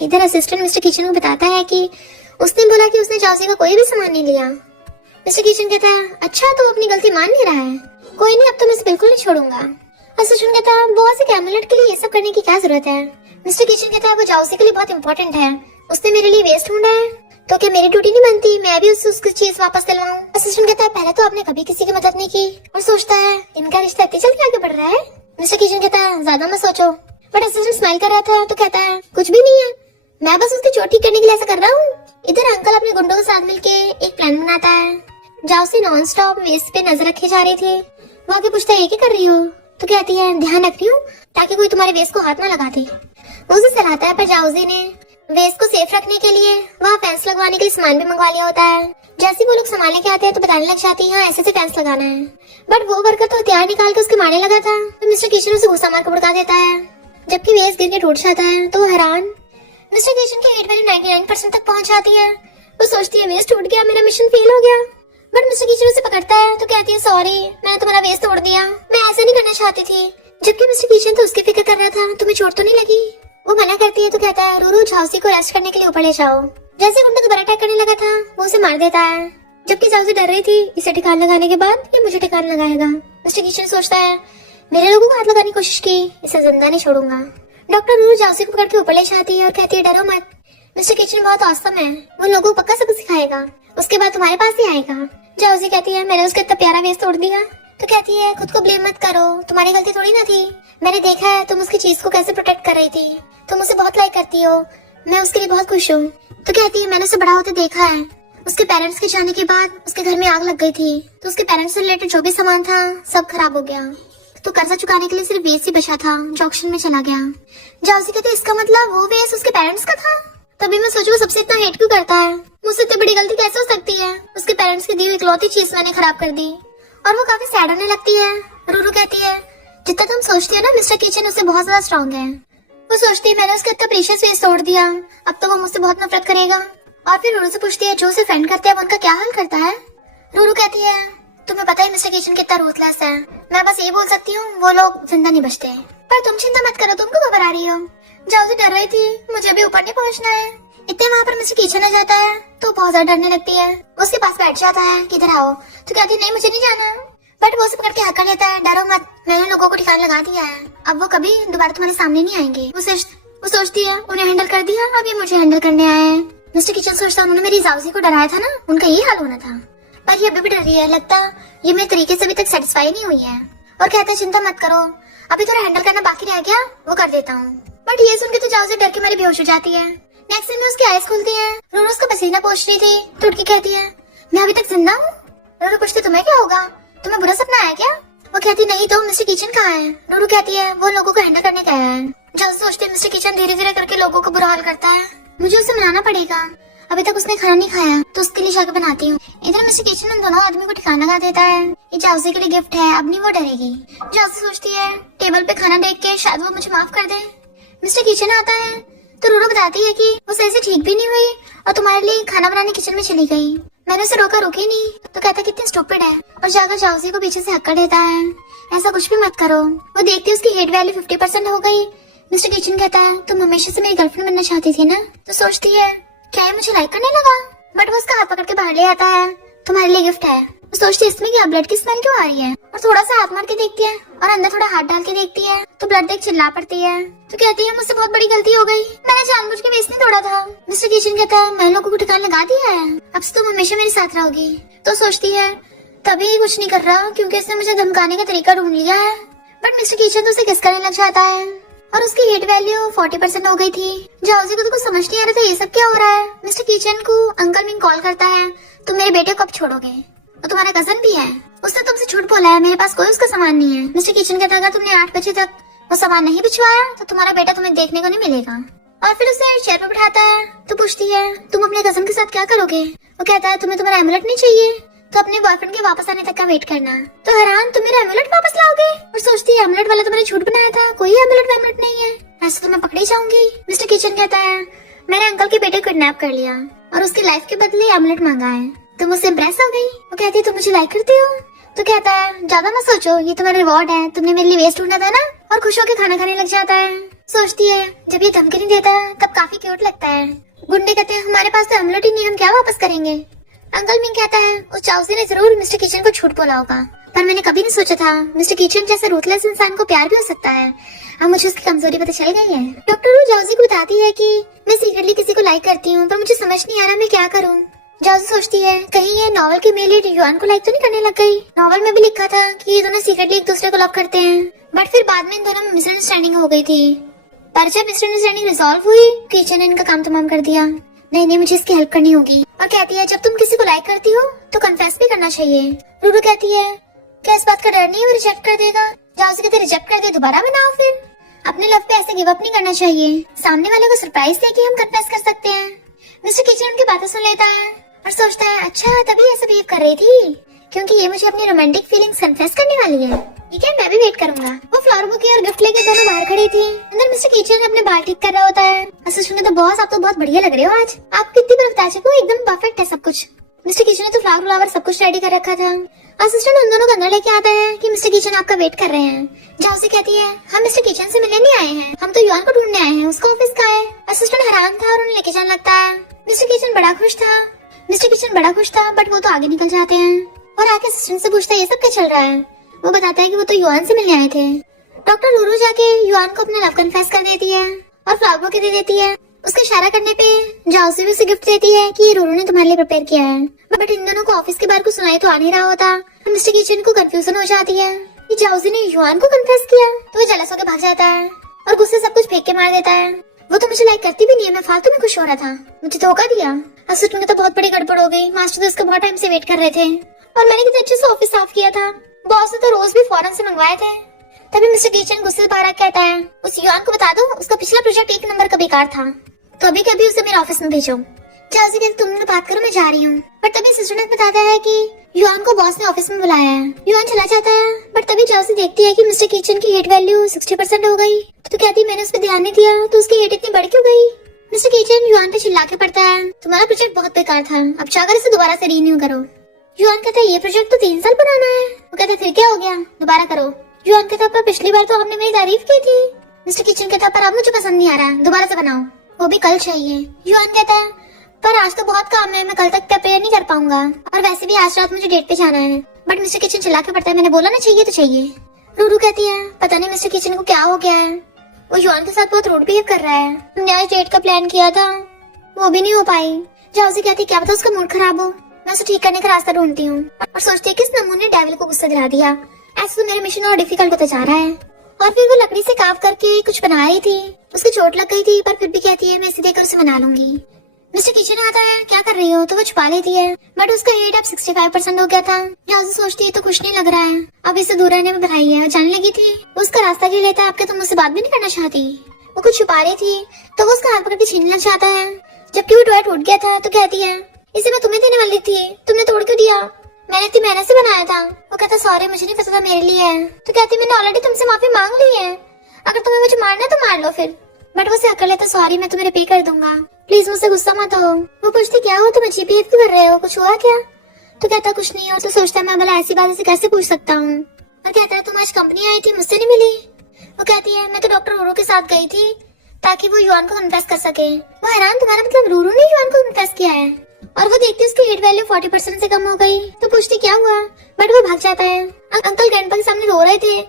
इधर असिस्टेंट मिस्टर किचन को बताता है कि उसने बोला कि उसने जाउसी का कोई भी सामान नहीं लिया। मिस्टर किचन कहता है अच्छा तो वो अपनी गलती मान नहीं रहा है, कोई नहीं अब तो मैं इसे बिल्कुल नहीं छोड़ूंगा। असिस्टेंट कहता है बॉस एक एमुलेट के लिए ये सब करने की क्या जरूरत है? मिस्टर किचन कहता है वो जाउसी के लिए बहुत इंपॉर्टेंट है, उसने मेरे लिए वेस्ट ढूंढा है, तो क्या मेरी ड्यूटी नहीं बनती मैं भी उससे उसकी चीज वापस दिलवाऊं? असिस्टेंट कहता है पहले तो आपने कभी किसी की मदद नहीं की, और सोचता है इनका रिश्ता इतनी जल्दी आगे बढ़ रहा है। मिस्टर किचन कहता है ज्यादा मत सोचो। बट असिस्टेंट स्माइल कर रहा था तो कहता है कुछ भी नहीं है, मैं बस उसकी चोट ठीक करने के लिए ऐसा कर रहा हूँ। इधर अंकल अपने गुंडों के साथ मिलके एक प्लान बनाता है। जाउसी नॉन स्टॉप वेस्ट पे नजर रखी जा रही थी। वो आगे पूछता है ये क्या कर रही हो? तो कहती है ध्यान रख रही हूँ ताकि कोई तुम्हारे वेस्ट को हाथ ना लगा दे। वो उसे सलाहता है, पर जाउजी ने वेस्ट को सेफ रखने के लिए वहाँ फेंस लगवाने के लिए सामान भी मंगवा लिया होता है। जैसे वो लोग संभालने के आते हैं तो बताने लग जाती है, हाँ ऐसे फेंस लगाना है। बट वो वर्कर तो हथियार निकाल के उसके मारने लगा था, तो मिस्टर किचन उसे गुस्सा मार कर भड़का देता है। जबकि वेस्ट गिर के टूट जाता है तो हैरान। मिस्टर किचन की हीट वैल्यू 99% तक पहुंच जाती है। वो सोचती है वेस्ट टूट गया, मेरा मिशन फेल हो गया। बट मिस्टर किचन उसे पकड़ता है तो कहती है, सॉरी मैंने तुम्हारा वेस्ट तोड़ दिया, मैं ऐसे नहीं करना चाहती थी। जबकि मिस्टर किचन तो उसकी फिक्र कर रहा था, तुम्हें चोट तो नहीं लगी? वो मना करती है तो कहता है, रूरू झाउसी को रेस्ट करने के लिए ऊपर ले जाओ। जैसे गुंडा दोबारा अटैक करने लगा था वो उसे मार देता है। जबकि झाउसी डर रही थी, इसे ठिकाना लगाने के बाद ये मुझे ठिकाना लगाएगा। मिस्टर किचन सोचता है, मेरे लोगों को हाथ लगाने की कोशिश की, इसे जिंदा नहीं छोड़ूंगा। डॉक्टर रूरू झाउसी को पकड़ के ऊपर ले जाती है और कहती है, डरो मत, मिस्टर किचन बहुत औसम है, वो लोगों को पक्का सबक सिखाएगा, उसके बाद तुम्हारे पास ही आएगा। झाउसी कहती है, मैंने उसका इतना प्यारा वेस्ट तोड़ दिया। तो कहती है, खुद को ब्लेम मत करो, तुम्हारी गलती थोड़ी ना थी, मैंने देखा है तुम उसकी चीज को कैसे प्रोटेक्ट कर रही थी, तुम उसे बहुत लाइक करती हो, मैं उसके लिए बहुत खुश हूँ। तो कहती है, मैंने उसे बड़ा होते देखा है, उसके पेरेंट्स के जाने के बाद उसके घर में आग लग गई थी, तो उसके पेरेंट्स से रिलेटेड जो भी सामान था सब खराब हो गया, तो कर्जा चुकाने के लिए सिर्फ वेस्ट ही बचा था जो ऑक्शन में चला गया। झाउसी कहती है, इसका मतलब वो वेस्ट उसके पेरेंट्स का था? तभी मैं सोचू वो सबसे इतना हेट क्यों करता है, मुझसे इतनी बड़ी गलती कैसे हो सकती है, उसके पेरेंट्स की दी हुई इकलौती चीज मैंने खराब कर दी। और वो काफी सैड होने लगती है। रूरू कहती है, जितना तुम सोचती है ना मिस्टर किचन उससे बहुत ज्यादा स्ट्रॉन्ग है। वो सोचती है, मैंने उसका इतना प्रीशियस वेस्ट तोड़ दिया, अब तो वो मुझसे बहुत नफरत करेगा। और फिर रूरू से पूछती है, जो उसे फ्रेंड करते हैं वो उनका क्या हाल करता है? रूरू कहती है, तुम्हें पता है मिस्टर किचन कितना रूथलेस है, मैं बस ये बोल सकती हूँ वो लोग जिंदा नहीं बचते। पर तुम चिंता मत करो, तुम क्यों घबरा रही हो? जाओ डर रही थी, मुझे भी ऊपर नहीं पहुँचना है। इतने वहाँ पर मिस्टर किचन आ जाता है तो बहुत ज्यादा डरने लगती है। उसके पास बैठ जाता है, किधर आओ? तो कहती है, नहीं मुझे नहीं जाना। बट वो उसे पकड़ के हक लेता है, डरो मत, मैंने लोगों को ठिकाना लगा दिया है, अब वो कभी दोबारा तुम्हारे सामने नहीं आएंगे। वो सोचती है, उन्हें हैंडल कर दिया, अब ये मुझे हैंडल करने आए हैं। मिस्टर किचन सोचता है, उन्होंने मेरी जाउसी को डराया था ना, उनका यही हाल होना था, पर ये अभी भी डर रही है, लगता ये मेरे तरीके से अभी तक सेटिस्फाई नहीं हुई है। और कहता है, चिंता मत करो, अभी थोड़ा हैंडल करना बाकी रह गया, वो कर देता हूँ। बट ये सुन के तो जाउसी डर के मारी बेहोश हो जाती है। नेक्स्ट दिन उसकी आईज खुलती है, रूरू उसका पसीना पोंछ रही थी, तो उठ के कहती है, मैं अभी तक जिंदा हूँ। रूरू पूछती, तुम्हें क्या होगा, तुम्हें बुरा सपना आया क्या? वो कहती, नहीं तो मिस्टर किचन कहाँ है? रूरू कहती है, वो लोगों को हैंडल करने गया है। जाउसी सोचती है, मिस्टर किचन धीरे धीरे करके लोगों को बुरा हाल करता है, मुझे उसे मनाना पड़ेगा, अभी तक उसने खाना नहीं खाया तो उसके लिए जाकर बनाती हूँ। इधर मिस्टर किचन उन दोनों आदमी को ठिकाना लगा देता है, ये जाउसी के लिए गिफ्ट है, अब नहीं वो डरेगी। जाउसी सोचती है, टेबल पे खाना देख के शायद वो मुझे माफ कर दे। मिस्टर किचन आता है तो रूरू बताती है कि वो सही से ठीक भी नहीं हुई और तुम्हारे लिए खाना बनाने किचन में चली गई, मैंने उसे रोका, रुकी नहीं। तो कहता कितनी स्टूपिड है, और जाकर जाउसी को पीछे से हक्का देता है, ऐसा कुछ भी मत करो। वो देखती है उसकी हेट वैल्यू 50% हो गई। मिस्टर किचन कहता है, तुम हमेशा से मेरी गर्लफ्रेंड बनना चाहती थी ना? तो सोचती है, क्या ये मुझे लाइक करने लगा? बट वो उसका हाथ पकड़ के बाहर ले आता है, तुम्हारे लिए गिफ्ट है। वो सोचती है, इसमें क्या ब्लड की स्मेल क्यों आ रही है? और थोड़ा सा हाथ मार के देखती है और अंदर थोड़ा हाथ डाल के देखती है तो ब्लड देख चिल्ला पड़ती है। तो कहती है, मुझसे बहुत बड़ी गलती हो गई, मैंने जानबूझ के वेस्ट नहीं तोड़ा था। मिस्टर किचन कहता है, मैंने लोगों को ठिकाना लगा दिया है, अब से तुम हमेशा मेरे साथ रहोगी। तो सोचती है, तभी कुछ नहीं कर रहा क्योंकि उसने मुझे धमकाने का तरीका ढूंढ लिया है। बट मिस्टर किचन तो उसे किस करने लग जाता है और उसकी हेट वैल्यू 40% हो गई थी। जाउसी को तो कुछ समझ नहीं आ रहा था, ये सब क्या हो रहा है। मिस्टर किचन को अंकल मिंग कॉल करता है, तुम मेरे बेटे को कब छोड़ोगे? वो तुम्हारा कजन भी है, उसने तुमसे झूठ बोला है, मेरे पास कोई उसका सामान नहीं है। मिस्टर किचन कहता है, अगर तुमने 8 बजे तक वो सामान नहीं भिजवाया तो तुम्हारा बेटा तुम्हें देखने को नहीं मिलेगा। और फिर उसे चेयर पर बिठाता है तो पूछती है, तुम अपने कजन के साथ क्या करोगे? वो कहता है, तुम्हें तुम्हारा एमुलेट नहीं चाहिए तो अपने बॉयफ्रेंड के वापस आने तक का वेट करना। तो हैरान, तुम मेरा एमुलेट वापस लाओगे? और सोचती है, एमुलेट वाला तो मैंने झूठ बनाया था, कोई एमुलेट नहीं है, ऐसे तो मैं पकड़ी जाऊंगी। मिस्टर किचन कहता है, मैंने अंकल के बेटे को किडनैप कर लिया और उसकी लाइफ के बदले एमुलेट मांगा है। तो मुझसे इम्प्रेस हो गई। वो कहती है, तुम मुझे लाइक करती हो? तो कहता है, ज्यादा मत सोचो, ये तुम्हारा रिवॉर्ड है, तुमने मेरे लिए वेस्ट ढूंढा था ना। और खुश होकर खाना खाने लग जाता है। सोचती है, जब ये धमकी नहीं देता तब काफी क्यूट लगता है। गुंडे कहते हैं, हमारे पास तो एमुलेट ही नहीं, हम क्या वापस करेंगे? अंकल मिंग कहता है, उस जाउसी ने जरूर मिस्टर किचन को झूठ बोला होगा, पर मैंने कभी नहीं सोचा था मिस्टर किचन जैसे रूथलेस इंसान को प्यार भी हो सकता है। अब मुझे उसकी कमजोरी पता चल गई है। डॉक्टर जाउसी को बताती है कि मैं सीक्रेटली किसी को लाइक करती हूँ, पर मुझे समझ नहीं आ रहा मैं क्या करूँ। जाउसी सोचती है, कहीं ये नॉवल के मेल युआन को लाइक तो नहीं करने लग गई? नॉवल में भी लिखा था कि ये दोनों सीक्रेटली एक दूसरे को लव करते हैं, बट फिर बाद में इन दोनों में मिसअंडरस्टैंडिंग हो गई थी। पर जब मिसअंडरस्टैंडिंग रिजॉल्व हुई, किचन ने इनका काम तमाम कर दिया। नहीं, मुझे इसकी हेल्प करनी होगी। और कहती है, जब तुम किसी को लाइक करती हो तो कन्फेस भी करना चाहिए। रूरू कहती है, क्या इस बात का डर नहीं है वो रिजेक्ट कर देगा? जाउसी कहते, रिजेक्ट कर दे, दोबारा बनाओ फिर। अपने लव पे ऐसे गिव अप नहीं करना चाहिए। सामने वाले को सरप्राइज देके हम कन्फेस कर सकते हैं। मिस्टर किचन उनकी बातें सुन लेता है और सोचता है अच्छा तभी ऐसे बिहेव कर रही थी, क्योंकि ये मुझे अपनी रोमांटिक फीलिंग्स कन्फेस करने वाली है। ठीक है, मैं भी वेट करूंगा। वो फ्लावर बुके और गिफ्ट लेके दोनों बाहर खड़ी थी। अंदर मिस्टर किचन अपने बाल ठीक कर रहा होता है। असिस्टेंट ने तो बॉस आप तो बहुत बढ़िया लग रहे हो आज, आप कितनी बार बता चुके हो, एकदम परफेक्ट है सब कुछ। मिस्टर किचन ने तो फ्लावर सब कुछ रेडी कर रखा था। असिस्टेंट उन दोनों को अंदर लेके आता है कि मिस्टर किचन आपका वेट कर रहे हैं। जहाँ उसे कहती है हम मिस्टर किचन से मिलने नहीं आए हैं, हम तो युआन को ढूंढने आए हैं, उसका ऑफिस कहाँ है। असिस्टेंट हैरान था और उन्हें लेके जाने लगता है। मिस्टर किचन बड़ा खुश था बट वो तो आगे निकल जाते हैं और आके असिस्टेंट से पूछता है ये सब क्या चल रहा है। वो बताता है कि वो तो युआन से मिलने आए थे। डॉक्टर रूरू जाके युआन को अपना लव कन्फेस कर देती है और फ्लावर बुके दे देती है। उसके इशारा करने पे जाओसी भी उसे गिफ्ट देती है कि ये रूरू ने तुम्हारे लिए प्रिपेयर किया है। बट इन दोनों को ऑफिस के बारे को सुनाई तो आ नहीं रहा होता। मिस्टर किचन को कंफ्यूजन हो जाती है कि जाओसी ने युआन को कन्फेस किया, तो वो जेलस होकर भाग जाता है और गुस्से सब कुछ फेंक के मार देता है। वो तो मुझे लाइक करती भी नहीं है, मैं फालतू में खुश हो रहा था, मुझे धोखा दिया। असिस्टेंट में तो बहुत बड़ी गड़बड़ हो गई, मास्टर तो उसका बहुत टाइम से वेट कर रहे थे और मैंने कितने अच्छे से ऑफिस साफ किया था। बॉस ने तो रोज भी फॉरेन से मंगवाए थे। तभी मिस्टर किचन गुस्से से बाहर कहता है उस युआन को बता दो उसका पिछला प्रोजेक्ट 1 नंबर का बेकार था, तो अभी कभी उसे मेरे ऑफिस में भेजो। जाओसी कहती तुम बात करो, मैं जा रही हूँ। बट तभी असिस्टेंट बताता है कि युआन को बॉस ने ऑफिस में बुलाया है। युआन चला जाता है बट तभी जाओसी देखती है कि मिस्टर किचन की हेट वैल्यू 60% हो गई। तो कहती मैंने उस पर ध्यान नहीं दिया तो उसकी हेट इतनी बढ़ क्यों गई। मिस्टर किचन युआन पे चिल्ला के पड़ता है तुम्हारा प्रोजेक्ट बहुत बेकार था, अब चाहकर इसे दोबारा से रीन्यू करो। युआन कहता है ये प्रोजेक्ट तो 3 साल पुराना है। वो कहता है फिर क्या हो गया, दोबारा करो। युआन कहता है पर पिछली बार तो आपने मेरी तारीफ की थी। मिस्टर किचन कहता है पर अब मुझे पसंद नहीं आ रहा, दोबारा से बनाओ, वो भी कल चाहिए। युआन कहता है पर आज तो बहुत काम है, मैं कल तक प्रिपेयर नहीं कर पाऊंगा और वैसे भी आज रात मुझे डेट पे जाना है। बट मिस्टर किचन चिल्ला के पड़ता है मैंने बोला ना चाहिए तो चाहिए। रूरू कहती है पता नहीं मिस्टर किचन को क्या हो गया है, वो युआन के साथ बहुत रूड बिहेव कर रहा है। हमने आज डेट का प्लान किया था, वो भी नहीं हो पाई। जाओसी कहती क्या पता उसका मूड खराब हो, मैं उसे ठीक करने का रास्ता ढूंढती हूँ। और सोचती है किस नमूने डेविल को गुस्सा दिला दिया, ऐसे तो मेरा मिशन और डिफिकल्ट होता जा रहा है। और फिर वो लकड़ी से काव करके कुछ बना रही थी, उसकी चोट लग गई थी पर फिर भी कहती है मैं इसे देकर उसे मना लूंगी। मिस्टर किचन आता है क्या कर रही हो, तो वो छुपा लेती है बट उसका हेट अब 65% हो गया था। जाओसी सोचती है तो कुछ नहीं लग रहा है, अब इसे दूर रहने में बधाई है। जाने लगी थी उसका रास्ता ले लेता है, आपके तुम मुझसे बात भी नहीं करना चाहती। वो कुछ छुपा रही थी तो वो उसका हाथ पकड़ के छीनना चाहता है, जबकि वो टॉय टूट गया था। तो कहती है इसे मैं तुम्हें देने वाली थी, तुमने तोड़ क्यों दिया, मैंने इतनी मेहनत से बनाया था। वो कहता सॉरी मुझे नहीं पता था मेरे लिए है। तो कहती मैंने ऑलरेडी तुमसे माफी मांग ली है, अगर तुम्हें मुझे मारना है तो मार लो फिर। बट वो से कर लेता सॉरी मैं तुम्हें पे कर दूंगा, प्लीज मुझसे गुस्सा मत हो। वो पूछती क्या हो तुम अजीब बिहेव क्यों कर रहे हो, कुछ हुआ क्या। तो कहता कुछ नहीं। और तो सोचता है मैं भला ऐसी बात से कैसे पूछ सकता हूँ। और कहता है तुम आज कंपनी आई थी मुझसे नहीं मिली। वो कहती है मैं तो डॉक्टर रूरू के साथ गई थी ताकि वो युआन को कन्फेस कर सके। वो हैरान तुम्हारा मतलब रूरू ने युआन को कन्फेस किया है। और वो देखती है उसकी हेट वैल्यू 40% से कम हो गई। तो पूछती क्या हुआ, बट वो भाग जाता है। अंकल ग्रैंडपा के सामने रो रहे थे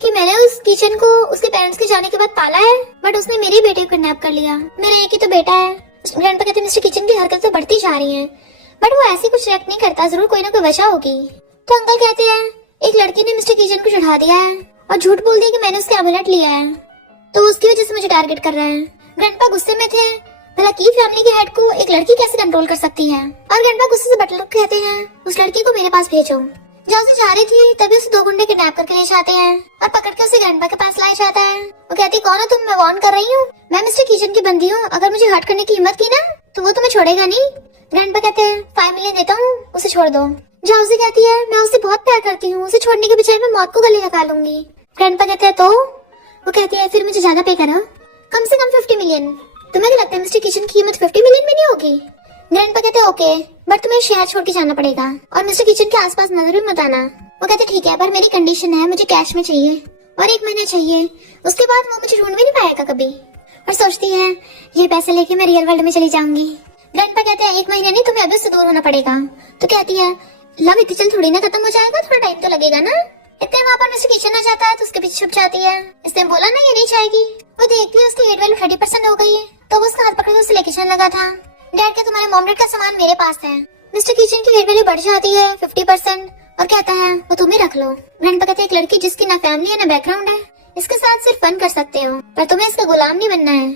कि मैंने उस किचन को उसके पेरेंट्स के जाने के बाद पाला है बट उसने मेरे बेटे को किडनैप कर लिया, मेरा एक ही तो बेटा है। ग्रैंडपा कहते मिस्टर किचन की हरकतें बढ़ती जा रही हैं बट वो ऐसे कुछ रिएक्ट नहीं करता, जरूर कोई ना कोई वजह होगी। तो अंकल कहते हैं एक लड़की ने मिस्टर किचन को चढ़ा दिया है और झूठ बोल दिया कि मैंने उसके एमुलेट लिया है, तो उसकी वजह से मुझे टारगेट कर रहा है। ग्रैंडपा गुस्से में थे, भला की फैमिली के हेड को एक लड़की कैसे कंट्रोल कर सकती है। और ग्रैंडपा गुस्से से बटलर कहते हैं उस लड़की को मेरे पास भेजो। जहाँ से जा रही थी तभी उसे 2 गुंडे किडनैप करके ले जाते हैं और पकड़ के उसे ग्रैंडपा के पास लाया जाता है। वो कहती कौन हो तुम, मैं वार्न कर रही हूँ, मैं मिस्टर किचन की बंदी हूँ, अगर मुझे हर्ट करने की हिम्मत की ना तो वो तुम्हें छोड़ेगा नहीं। ग्रैंडपा कहते हैं 5 मिलियन देता हूँ, उसे छोड़ दो। जाओसी कहती है मैं उसे बहुत प्यार करती हूँ, उसे छोड़ने के बजाय मैं मौत को गले लगा लूंगी। ग्रैंडपा कहते हैं तो वो कहती है फिर मुझे ज्यादा पे करो, कम से कम 50 मिलियन। तुम्हें क्या लगता है मिस्टर किचन की कीमत 50 मिलियन में नहीं होगी। ग्रैंडपा कहते हैं ओके बट तुम्हें शहर छोड़ के जाना पड़ेगा और मिस्टर किचन के आसपास नजर भी मत आना। वो कहते ठीक है पर मेरी कंडीशन है मुझे कैश में चाहिए और 1 महीना चाहिए, उसके बाद वो मुझे ढूंढ भी नहीं पाएगा कभी। और सोचती है ये पैसे लेके मैं रियल वर्ल्ड में चली जाऊंगी। ग्रैंडपा कहते हैं 1 महीना नहीं तुम्हें अभी उससे दूर होना पड़ेगा। तो कहती है लव इतनी जल्द थोड़ी ना खत्म हो जाएगा, थोड़ा टाइम तो लगेगा ना। इतने वहाँ पर मिस्टर किचन आ जाता है तो उसके पीछे छुप जाती है, इसने बोला ना ये नहीं जाएगी। वो देखती है उसकी हेट वैल्यू 30% हो गई है तो वो उसका हाथ पकड़ के उसे लेके जाने लगा था। डैड के तुम्हारे मॉम डैड का सामान मेरे पास है। मिस्टर किचन की हेट वैल्यू बढ़ जाती है 50% और कहता है वो तुम ही रख लो। ग्रैंडपा कहते हैं एक लड़की जिसकी ना फैमिली है ना बैकग्राउंड है, इसके साथ सिर्फ फन कर सकते हो पर तुम्हें इसका गुलाम नहीं बनना है।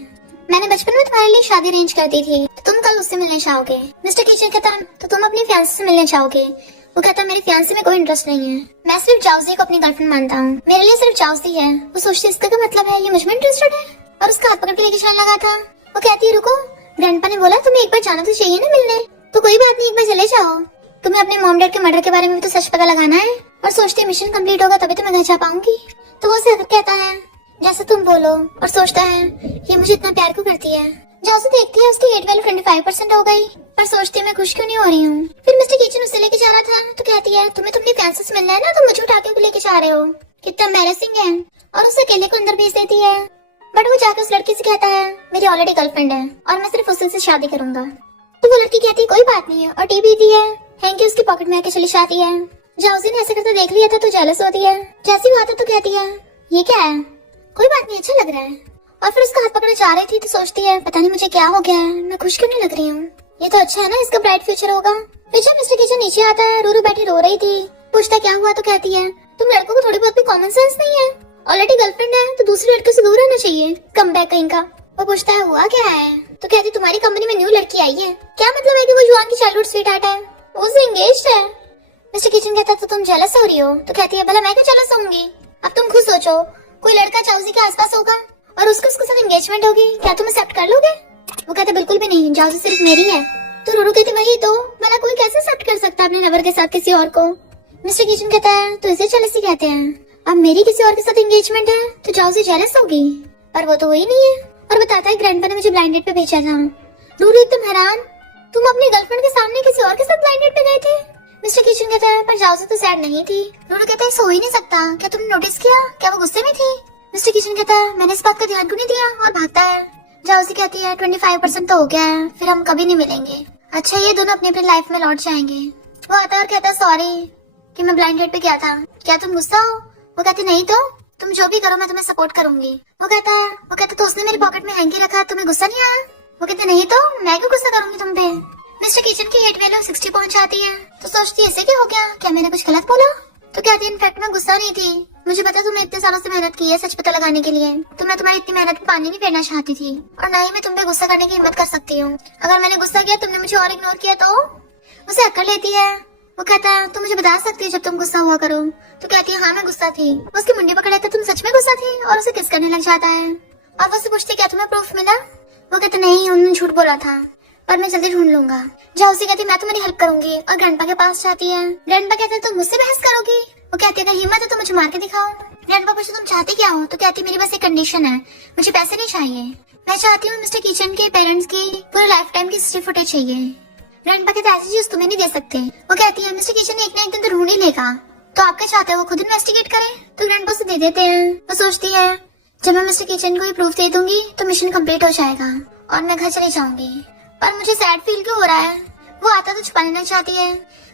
मैंने बचपन में तुम्हारे लिए शादी अरेंज कर दी थी तो तुम कल उससे मिलने चाहोगे। मिस्टर किचन कहता है तो तुम अपनी फियांसे से मिलने चाहोगे, वो कहता है मेरी फियांसी में कोई इंटरेस्ट नहीं है, मैं सिर्फ जाउजी को अपनी गर्लफ्रेंड मानता हूँ, मेरे लिए सिर्फ जाउजी है। वो सोचती इसका क्या मतलब है, ये मुझ में इंटरेस्टेड है, और उसका हाथ पकड़ के लेके चलने लगा था। वो कहती है रुको, ग्रैंडपा ने बोला तुम्हें एक बार जाना तो चाहिए ना मिलने, तो कोई बात नहीं एक बार चले जाओ, तुम्हें अपने मॉम डैड के मर्डर के बारे में भी तो सच पता लगाना है, और सोचती है मिशन कंप्लीट होगा तभी तो मैं घर जा पाऊंगी। तो वो उसे कहता है जैसे तुम बोलो, और सोचता है ये मुझे इतना प्यार क्यों करती है। जाउजी देखती है उसकी हेट वैल्यू 25% हो गई, पर सोचती है मैं खुश क्यों नहीं हो रही हूँ। फिर मिस्टर किचन उसे लेके जा रहा था तो कहती है तुम्हें तुमने फैंसी से मिलना है ना, तो मुझे उठा के लेके जा रहे हो, कितना एम्बैरेसिंग है, और उसे अकेले को अंदर भेज देती है। बट वो जाकर उस लड़की से कहता है मेरी ऑलरेडी गर्लफ्रेंड है और मैं सिर्फ उसी से शादी करूंगा। तो वो लड़की कहती है कोई बात नहीं है, और टीवी दी है हैंकी उसकी पॉकेट में आके चली जाती है। जाउजी ने ऐसा करते देख लिया था तो जेलस होती है। जैसी बात है तो कहती है ये क्या है, कोई बात नहीं अच्छा लग रहा है, और फिर उसका हाथ पकड़े जा रही थी तो सोचती है पता नहीं मुझे क्या हो गया है, मैं खुश क्यों नहीं लग रही हूँ, ये तो अच्छा है ना, इसका ब्राइट फ्यूचर होगा। फिर जब मिस्टर किचन नीचे आता है, रूरू बैठी रो रही थी, पूछता क्या हुआ तो कहती है तुम लड़कों को थोड़ी बहुत भी कॉमन सेंस नहीं है, ऑलरेडी गर्लफ्रेंड है तो दूसरी लड़के से दूर रहना चाहिए, कम बैक कहीं का। वो पूछता है हुआ क्या है, तो कहती तुम्हारी कंपनी में न्यू लड़की आई है, क्या मतलब है कि वो जुआन की चाइल्डहुड स्वीट हार्ट है, वो उससे एंगेज्ड है। मिस्टर किचन कहता तो तुम जेलस हो रही हो, तो कहती है भला मैं क्यों जेलस होंगी, अब तुम खुद सोचो, कोई लड़का जाउजी के आसपास होगा और उसके साथ एंगेजमेंट होगी, क्या तुम एक्सेप्ट कर लोगे। वो कहते बिल्कुल भी नहीं, जाउजी सिर्फ मेरी है। तो रूरू कहती वही तो, भला कोई कैसे एक्सेप्ट कर सकता है अपने लवर के साथ किसी और को। मिस्टर किचन कहता है तो इसे जेलसी कहते हैं, अब मेरी किसी और के साथ एंगेजमेंट है तो जाउजी जेलस होगी, पर वो तो वही नहीं है, और बताता है ग्रैंडपा ने मुझे ब्लाइंड डेट पे भेजा था। रूरू एकदम हैरान, तुम अपनी गर्लफ्रेंड के सामने किसी और के साथ ब्लाइंड डेट पे गए थे। मिस्टर किचन कहता है पर जाउजी तो सैड नहीं थी। रूरू कहता है सो ही नहीं सकता, क्या तुमने नोटिस किया, क्या वो गुस्से में थी। मिस्टर किचन कहता है मैंने इस बात का ध्यान क्यों नहीं दिया, और भागता है। जाउजी कहती है 25% तो हो गया है, फिर हम कभी नहीं मिलेंगे, अच्छा ये दोनों अपनी अपनी लाइफ में लौट जाएंगे। वो आता है और कहता है सॉरी कि मैं ब्लाइंड डेट पे गया था, क्या तुम गुस्सा हो। वो कहती नहीं तो तुम जो भी करो मैं तुम्हें सपोर्ट करूंगी। वो कहता तो उसने मेरी पॉकेट में हैंकी रखा, तुम्हें गुस्सा नहीं आया। वो कहते नहीं तो मैं क्यों गुस्सा करूंगी तुम पे। मिस्टर किचन की हेट वैल्यू 60 पहुंच जाती है, तो सोचती है ऐसे क्या हो गया, क्या मैंने कुछ गलत बोला। तो कहती है इनफैक्ट मैं गुस्सा नहीं थी, मुझे पता तुमने इतने सालों से मेहनत की है सच पता लगाने के लिए, तो मैं तुम्हारी इतनी मेहनत में पानी नहीं फेरना चाहती थी, और ना ही मैं तुम पे गुस्सा करने की हिम्मत कर सकती हूँ। अगर मैंने गुस्सा किया तुमने मुझे और इग्नोर किया तो। उसे अक्ल लेती है। वो कहता है तुम मुझे बता सकती है जब तुम गुस्सा हुआ करो। तो कहती है हाँ मैं गुस्सा थी। उसकी मुंडी पकड़ लेता तुम सच में गुस्सा थी, और उसे किस करने लग जाता है। और वो उससे पूछती क्या तुम्हें प्रूफ मिला। वो कहता नहीं उन्होंने झूठ बोला था, पर मैं जल्दी ढूंढ लूंगा। जाउसी कहती मैं तुम्हारी हेल्प करूंगी, और ग्रैंडपा के पास जाती है। ग्रैंडपा कहते हैं तुम मुझसे बहस करोगी। वो कहती है अगर हिम्मत है तो मुझे मार के दिखाओ। ग्रैंडपा पूछते तुम चाहती क्या हो। तो कहती मेरी बस एक कंडीशन है, मुझे पैसे नहीं चाहिए, मैं चाहती हूँ मिस्टर किचन के पेरेंट्स की पूरे लाइफ टाइम की CCTV फुटेज चाहिए। ग्रैंडपा कहते ऐसी चीज तुम्हें नहीं दे सकते। वो कहती है मिस्टर किचन एक ना एक दिन तो ढूंढ ही लेगा, तो आप क्या चाहते हैं वो खुद इन्वेस्टिगेट करे। तो ग्रैंडपा उसे दे देते हैं। वो सोचती है जब मैं मिस्टर किचन को ये प्रूफ दे दूंगी तो मिशन कंप्लीट हो जाएगा और मैं घर चली जाऊंगी, पर मुझे सैड फील क्यों हो रहा है। वो आता तो छुपा लेना चाहती है।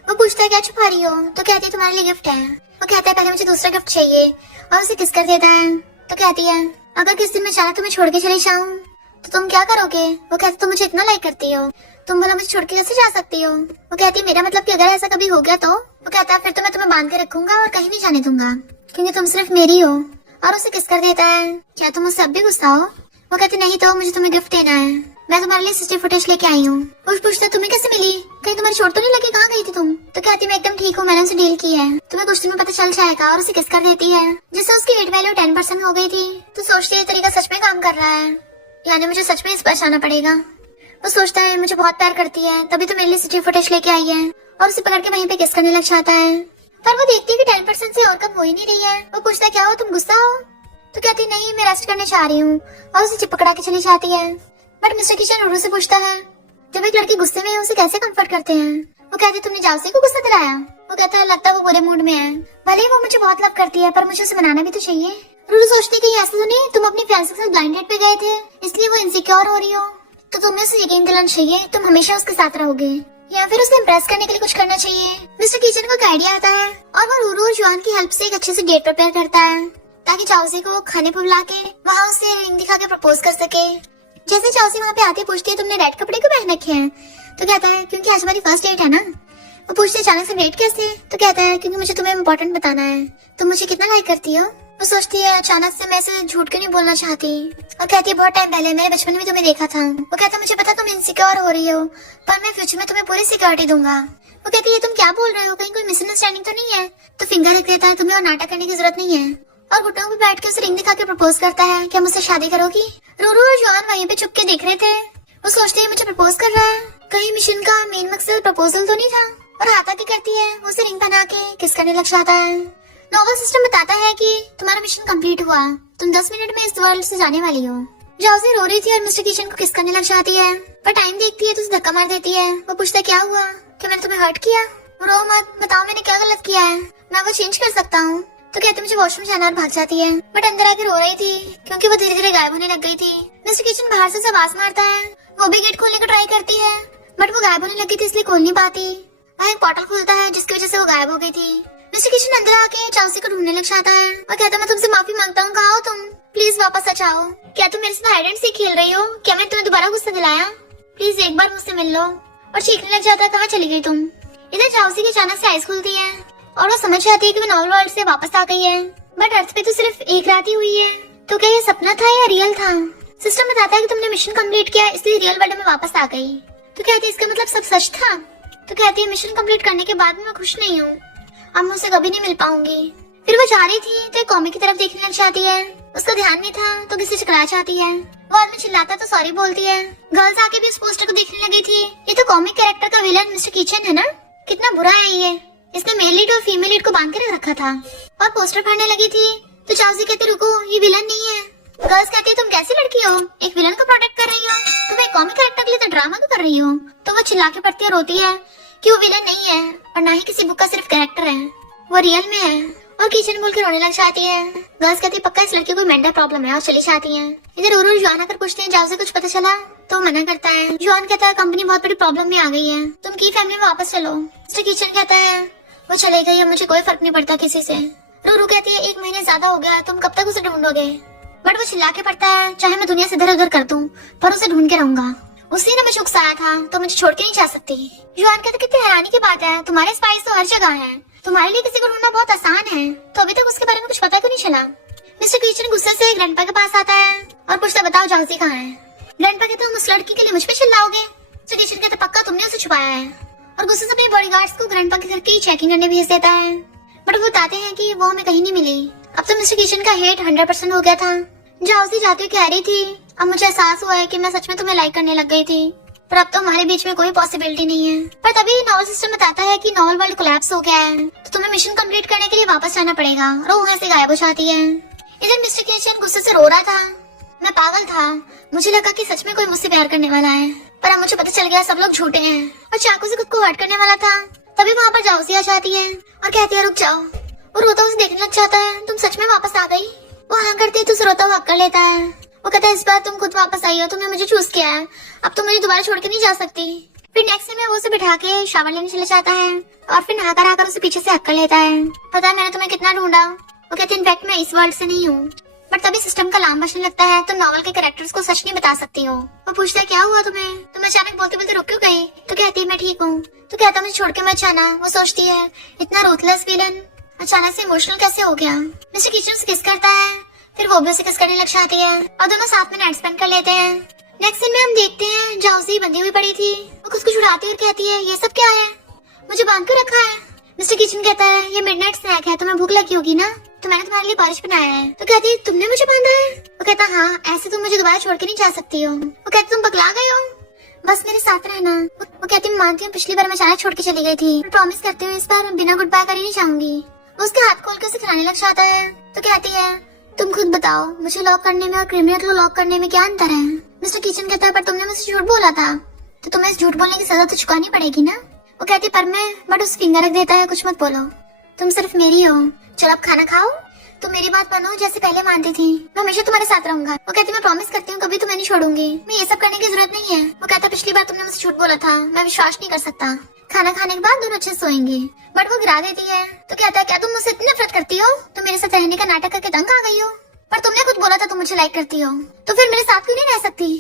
वो पूछता है क्या छुपा रही हो। तो कहती है तुम्हारे लिए गिफ्ट है। वो कहता है पहले मुझे दूसरा गिफ्ट चाहिए, और उसे किस कर देता है। तो कहती है अगर किस दिन मैं चाहे तुम्हें छोड़ के चली जाऊँ तो तुम क्या करोगे। वो कहती तुम मुझे इतना लाइक करती हो, तुम भला मुझे छोड़ के कैसे जा सकती हो। वो कहती है मेरा मतलब कि अगर ऐसा कभी हो गया तो। वो कहता है फिर तो मैं तुम्हें बांध के रखूंगा और कहीं नहीं जाने दूंगा, क्योंकि तुम सिर्फ मेरी हो, और उसे किस कर देता है। क्या तुम मुझसे अब भी गुस्सा हो। वो कहती नहीं तो मुझे तुम्हें गिफ्ट देना है, मैं तुम्हारे लिए CCTV फुटेज लेके आई हूँ। वो पूछता तुम्हें कैसे मिली, कहीं तुम्हारी चोट तो नहीं लगी, कहाँ गई थी तुम। तो कहती मैं एकदम ठीक हूँ, मैंने उसे डील की है, तुम्हें कुछ दिन में पता चल जाएगा, और उसे किस कर देती है। जिससे उसकी हेट वैल्यू 10% हो गई थी। तो सोचती है ये तरीका सच में काम कर रहा है, यानी मुझे सच में इस पर आना पड़ेगा। वो सोचता है मुझे बहुत प्यार करती है, तभी तो मेरे लिए CCTV फुटेज लेके आई है, और उसे पकड़ के वहीं पे किस करने लग जाता है। पर वो देखती है कि 10% से और कम हो ही नहीं रही है। वो पूछता है क्या हो तुम गुस्सा हो। तो कहती नहीं मैं रेस्ट करने चाह रही हूँ, और उसे चिपकड़ा के चली जाती है। बट मिस्टर किचन रूरू से पूछता है जब एक लड़की गुस्से में है उसे कैसे कंफर्ट करते हैं। वो कहती तुमने जाउसी को गुस्सा दिलाया। वो कहता है लगता है वो बुरे मूड में है, भले ही वो मुझे बहुत लव करती है पर मुझे उसे मनाना भी तो चाहिए। रूरू सोचती कि ऐसा तो नहीं तुम अपनी फ्रेंड्स के साथ ब्लाइंड डेट पे गए थे इसलिए वो इनसिक्योर हो रही हो, तो तुम्हें उसे यकीन दिलाना चाहिए तुम हमेशा उसके साथ रहोगे, या फिर उसे इम्प्रेस करने के लिए कुछ करना चाहिए। मिस्टर किचन को एक आइडिया आता है, और वो रूरू और जुआन की हेल्प से एक अच्छे से डेट प्रिपेयर करता है, ताकि जाउसी को खाने पर बुला के वहाँ उसे रिंग दिखा के प्रपोज कर सके। जैसे जाउसी वहाँ पे आती पूछती है तुमने रेड कपड़े क्यों पहन रखे हैं। तो कहता है क्योंकि आज हमारी फर्स्ट डेट है ना। वो पूछते अचानक से डेट कैसे। तो कहता है क्योंकि मुझे तुम्हें इम्पोर्टेंट बताना है, तुम मुझे कितना लाइक करती हो। वो सोचती है अचानक से मैं इसे झूठ क्यों नहीं बोलना चाहती, और कहती है बहुत टाइम पहले मैंने बचपन में तुम्हें देखा था। वो कहता मुझे पता तुम इनसिक्योर हो रही हो, पर मैं फ्यूचर में तुम्हें पूरी सिक्योरिटी दूंगा। वो कहती है तुम क्या बोल रहे हो, कहीं कोई मिसअंडरस्टैंडिंग तो नहीं है। तो फिंगर रख देता है, तुम्हें और नाटक करने की जरूरत नहीं है, और घुटनों पे बैठ के उसे रिंग दिखा के प्रपोज करता है, क्या मुझसे शादी करोगी। रूरू और जॉन वहीं पे चुप के देख रहे थे। वो सोचते हैं मुझे प्रपोज कर रहा है, कहीं मिशन का मेन मकसद प्रपोजल तो नहीं था। और हाथा की करती है, वो उसे रिंग पहना के किस करने लग जाता है। नोबल सिस्टम बताता है कि तुम्हारा मिशन कंप्लीट हुआ, तुम 10 मिनट में इस वर्ल्ड से जाने वाली हो। जाओजी रो रही थी और मिस्टर किचन को किस करने लग जाती है, पर टाइम देखती है तो उसे धक्का मार देती है। वो पूछता है क्या हुआ, क्या मैंने तुम्हें हर्ट किया। रो मत, बताओ मैंने क्या गलत किया है, मैं वो चेंज कर सकता हूँ। तो कहते मुझे वॉशरूम जाना और भाग जाती है, बट अंदर आके रो रही थी क्योंकि वो धीरे धीरे गायब होने लग गई थी। मिस्टर किचन बाहर से आवाज मारता है, वो भी गेट खोलने को ट्राई करती है, बट वो गायब होने लगी थी इसलिए खोल नहीं पाती। वहाँ एक पोर्टल खुलता है जिसकी वजह से वो गायब हो गई थी। मिस्टर किचन अंदर आके चाउसी को ढूंढने लग जाता है और कहता मैं तुमसे माफी मांगता हूँ, कहाँ हो तुम, प्लीज वापस आ जाओ। क्या तुम मेरे साथ हाइड एंड सीक खेल रही हो, क्या मैं तुम्हें दोबारा गुस्सा दिलाया, प्लीज एक बार मुझसे मिल लो। और चीखने लग जाता है कहाँ चली गई तुम। इधर चाउसी की अचानक से आइज खुलती है और वो समझ जाती है कि वो नॉर्मल वर्ल्ड से वापस आ गई है, बट अर्थ पे तो सिर्फ एक रात ही हुई है। तो क्या ये सपना था या रियल था। सिस्टम बताता है कि तुमने मिशन कंप्लीट किया इसलिए रियल वर्ल्ड में वापस आ गई। तो कहती है इसका मतलब सब सच था। तो कहती है मिशन कंप्लीट करने के बाद भी मैं खुश नहीं हूँ, अब मैं उससे कभी नहीं मिल पाऊंगी। फिर वो जा रही थी तो एक कॉमिक की तरफ देखने लग जाती है, उसका ध्यान नहीं था तो किसी टकरा जाती है। वो आदमी चिल्लाता तो सॉरी बोलती है। गर्ल्स आके भी उस पोस्टर को देखने लगी थी, ये तो कॉमिक कैरेक्टर का विलन मिस्टर किचन है ना, कितना बुरा है ये, इसने मेल लीड और फीमेल लीड को बांध के रख रखा था। और पोस्टर पढ़ने लगी थी तो चाउसी कहते रुको ये विलन नहीं है। गर्ल्स कहती है तुम कैसी लड़की हो, एक विलन को प्रोटेक्ट कर रही हो, तुम एक कॉमिक कैरेक्टर के लिए तो ड्रामा क्यों कर रही हो। तो वो चिल्ला के पड़ती है, रोती है कि वो विलन नहीं है और ना ही किसी बुक का सिर्फ कैरेक्टर है, वो रियल में है। और किचन बोल के रोने लग जाती है। गर्ल्स कहती है पक्का इस लड़की को मेंटल प्रॉब्लम है और चली जाती है। इधर और जॉन आकर पूछते हैं जाओ से कुछ पता चला, तो मना करता है। जॉन कहता है कंपनी बहुत बड़ी प्रॉब्लम में आ गई है, तुम की फैमिली में वापस चलो। मिस्टर किचन कहता है वो चले गई है, मुझे कोई फर्क नहीं पड़ता किसी से। रूरू कहती है 1 महीने ज्यादा हो गया, तुम कब तक उसे ढूंढोगे। बट वो चिल्ला के पड़ता है चाहे मैं दुनिया से इधर उधर कर दूं पर उसे ढूंढ के रहूंगा, उसी ने मुझे उकसाया था तो मुझे छोड़ के नहीं जा सकती। जॉन कहता कितनी हैरानी की बात है, तुम्हारे स्पाइस तो हर जगह है, तुम्हारे लिए किसी को ढूंढना बहुत आसान है, तो अभी तक उसके बारे में कुछ पता क्यों नहीं चला। मिस्टर किचन गुस्से से ग्रैंडपा के पास आता है और पूछता बताओ जाउसी कहाँ है। ग्रैंडपा कहते तुम उस लड़की के लिए मुझ पे चिल्लाओगे। मिस्टर किचन कहते पक्का तुमने उसे छुपाया है, और गुस्से से अपने बॉडीगार्ड्स को ग्रैंडपा के घर की चेकिंग करने भेज देता है। बट वो बताते हैं कि वो हमें कहीं नहीं मिली। अब तो मिस्टर किचन का हेट 100% हो गया था। जाउसी जाते हुए कह रही थी अब मुझे एहसास हुआ है कि मैं सच में तुम्हें लाइक करने लग गई थी, पर अब तो हमारे बीच में कोई पॉसिबिलिटी नहीं है। पर तभी नॉवल सिस्टम बताता है कि नॉवल वर्ल्ड कोलैप्स हो गया है, तो तुम्हें मिशन कंप्लीट करने के लिए वापस जाना पड़ेगा, और वो वहाँ से गायब हो जाती है। इधर मिस्टर किचन गुस्से से रो रहा था, मैं पागल था, मुझे लगा कि सच में कोई मुझसे प्यार करने वाला है, पर अब मुझे पता चल गया सब लोग झूठे हैं, और चाकू से खुद को हर्ट करने वाला था। तभी वहाँ पर जाउसी आ जाती है और कहती है रुक जाओ। वो रोता उसे देखने लग जाता है, तुम सच में वापस आ गई। वो हाँ करती है तो उसे रोता हुआ हक कर लेता है। वो कहता है इस बार तुम खुद वापस आई हो, तुमने मुझे चूज किया है, अब तुम मुझे दोबारा छोड़ के नहीं जा सकती। फिर नेक्स्ट डे में वो उसे बिठा के शावर लेने चले जाता है और फिर नहाकर आकर उसे पीछे से हक कर लेता है। पता है मैंने तुम्हें कितना ढूंढा। वो कहती है इनफैक्ट मैं इस वर्ल्ड से नहीं हूँ। बट तभी सिस्टम का अलार्म बजने लगता है, तो नॉवल के कैरेक्टर्स को सच नहीं बता सकती हो। वो पूछता है क्या हुआ तुम्हें, तुम अचानक बोलते बोलते रुक क्यों गई। तो कहती है मैं ठीक हूँ। तो कहता मुझे छोड़ के मत जाना। वो सोचती है इतना रूथलेस विलन अचानक से इमोशनल कैसे हो गया। मिस्टर किचन से किस करता है, फिर वो भी उसे किस करने लग जाती है और दोनों साथ में नाइट स्पेंड कर लेते हैं। नेक्स्ट सीन में हम देखते हैं जाउसी बंधी हुई पड़ी थी, वो खुद को छुड़ाती और कहती है ये सब क्या है, मुझे बांध कर रखा है। मिस्टर किचन कहता है ये मिडनाइट स्नैक है, तुम्हें भूख लगी होगी ना, तो मैंने तुम्हारे लिए बारिश बनाया है। तो कहती है तुमने मुझे बांधा है। वो कहता हाँ ऐसे तुम मुझे दोबारा छोड़ के नहीं जा सकती हो। वो कहती तुम पगला गए हो, बस मेरे साथ रहना। वो कहती मैं मानती हूँ पिछली बार मैं अचानक छोड़ के चली गई थी, प्रॉमिस करती हूँ इस बार बिना गुड बाय कर ही नहीं जाऊंगी। वो उसके हाथ खोल के उसे खिलाने लग जाता है। तो कहती है तुम खुद बताओ मुझे लॉक करने में और क्रिमिनल को लॉक करने में क्या अंतर है। मिस्टर किचन कहता है पर तुमने मुझसे झूठ बोला था, तो तुम्हें इस झूठ बोलने की सजा तो चुकानी पड़ेगी ना। वो कहती पर मैं, बट उस फिंगर रख देता है कुछ मत बोलो, तुम सिर्फ मेरी हो, चलो अब खाना खाओ। तुम मेरी बात मानो जैसे पहले मानती थी, मैं हमेशा तुम्हारे साथ रहूंगा। वो कहती मैं प्रॉमिस करती हूँ कभी तुम्हें नहीं छोड़ूंगी, मैं ये सब करने की जरूरत नहीं है। वो कहता पिछली बार तुमने मुझसे झूठ बोला था, मैं विश्वास नहीं कर सकता, खाना खाने के बाद दोनों अच्छे सोएंगे। बट वो गिरा देती है। तो कहता है क्या तुम मुझसे इतनी नफरत करती हो, तुम मेरे साथ रहने का नाटक करके तंग आ गई हो, पर तुमने खुद बोला था तुम मुझे लाइक करती हो, तो फिर मेरे साथ क्यों नहीं रह सकती।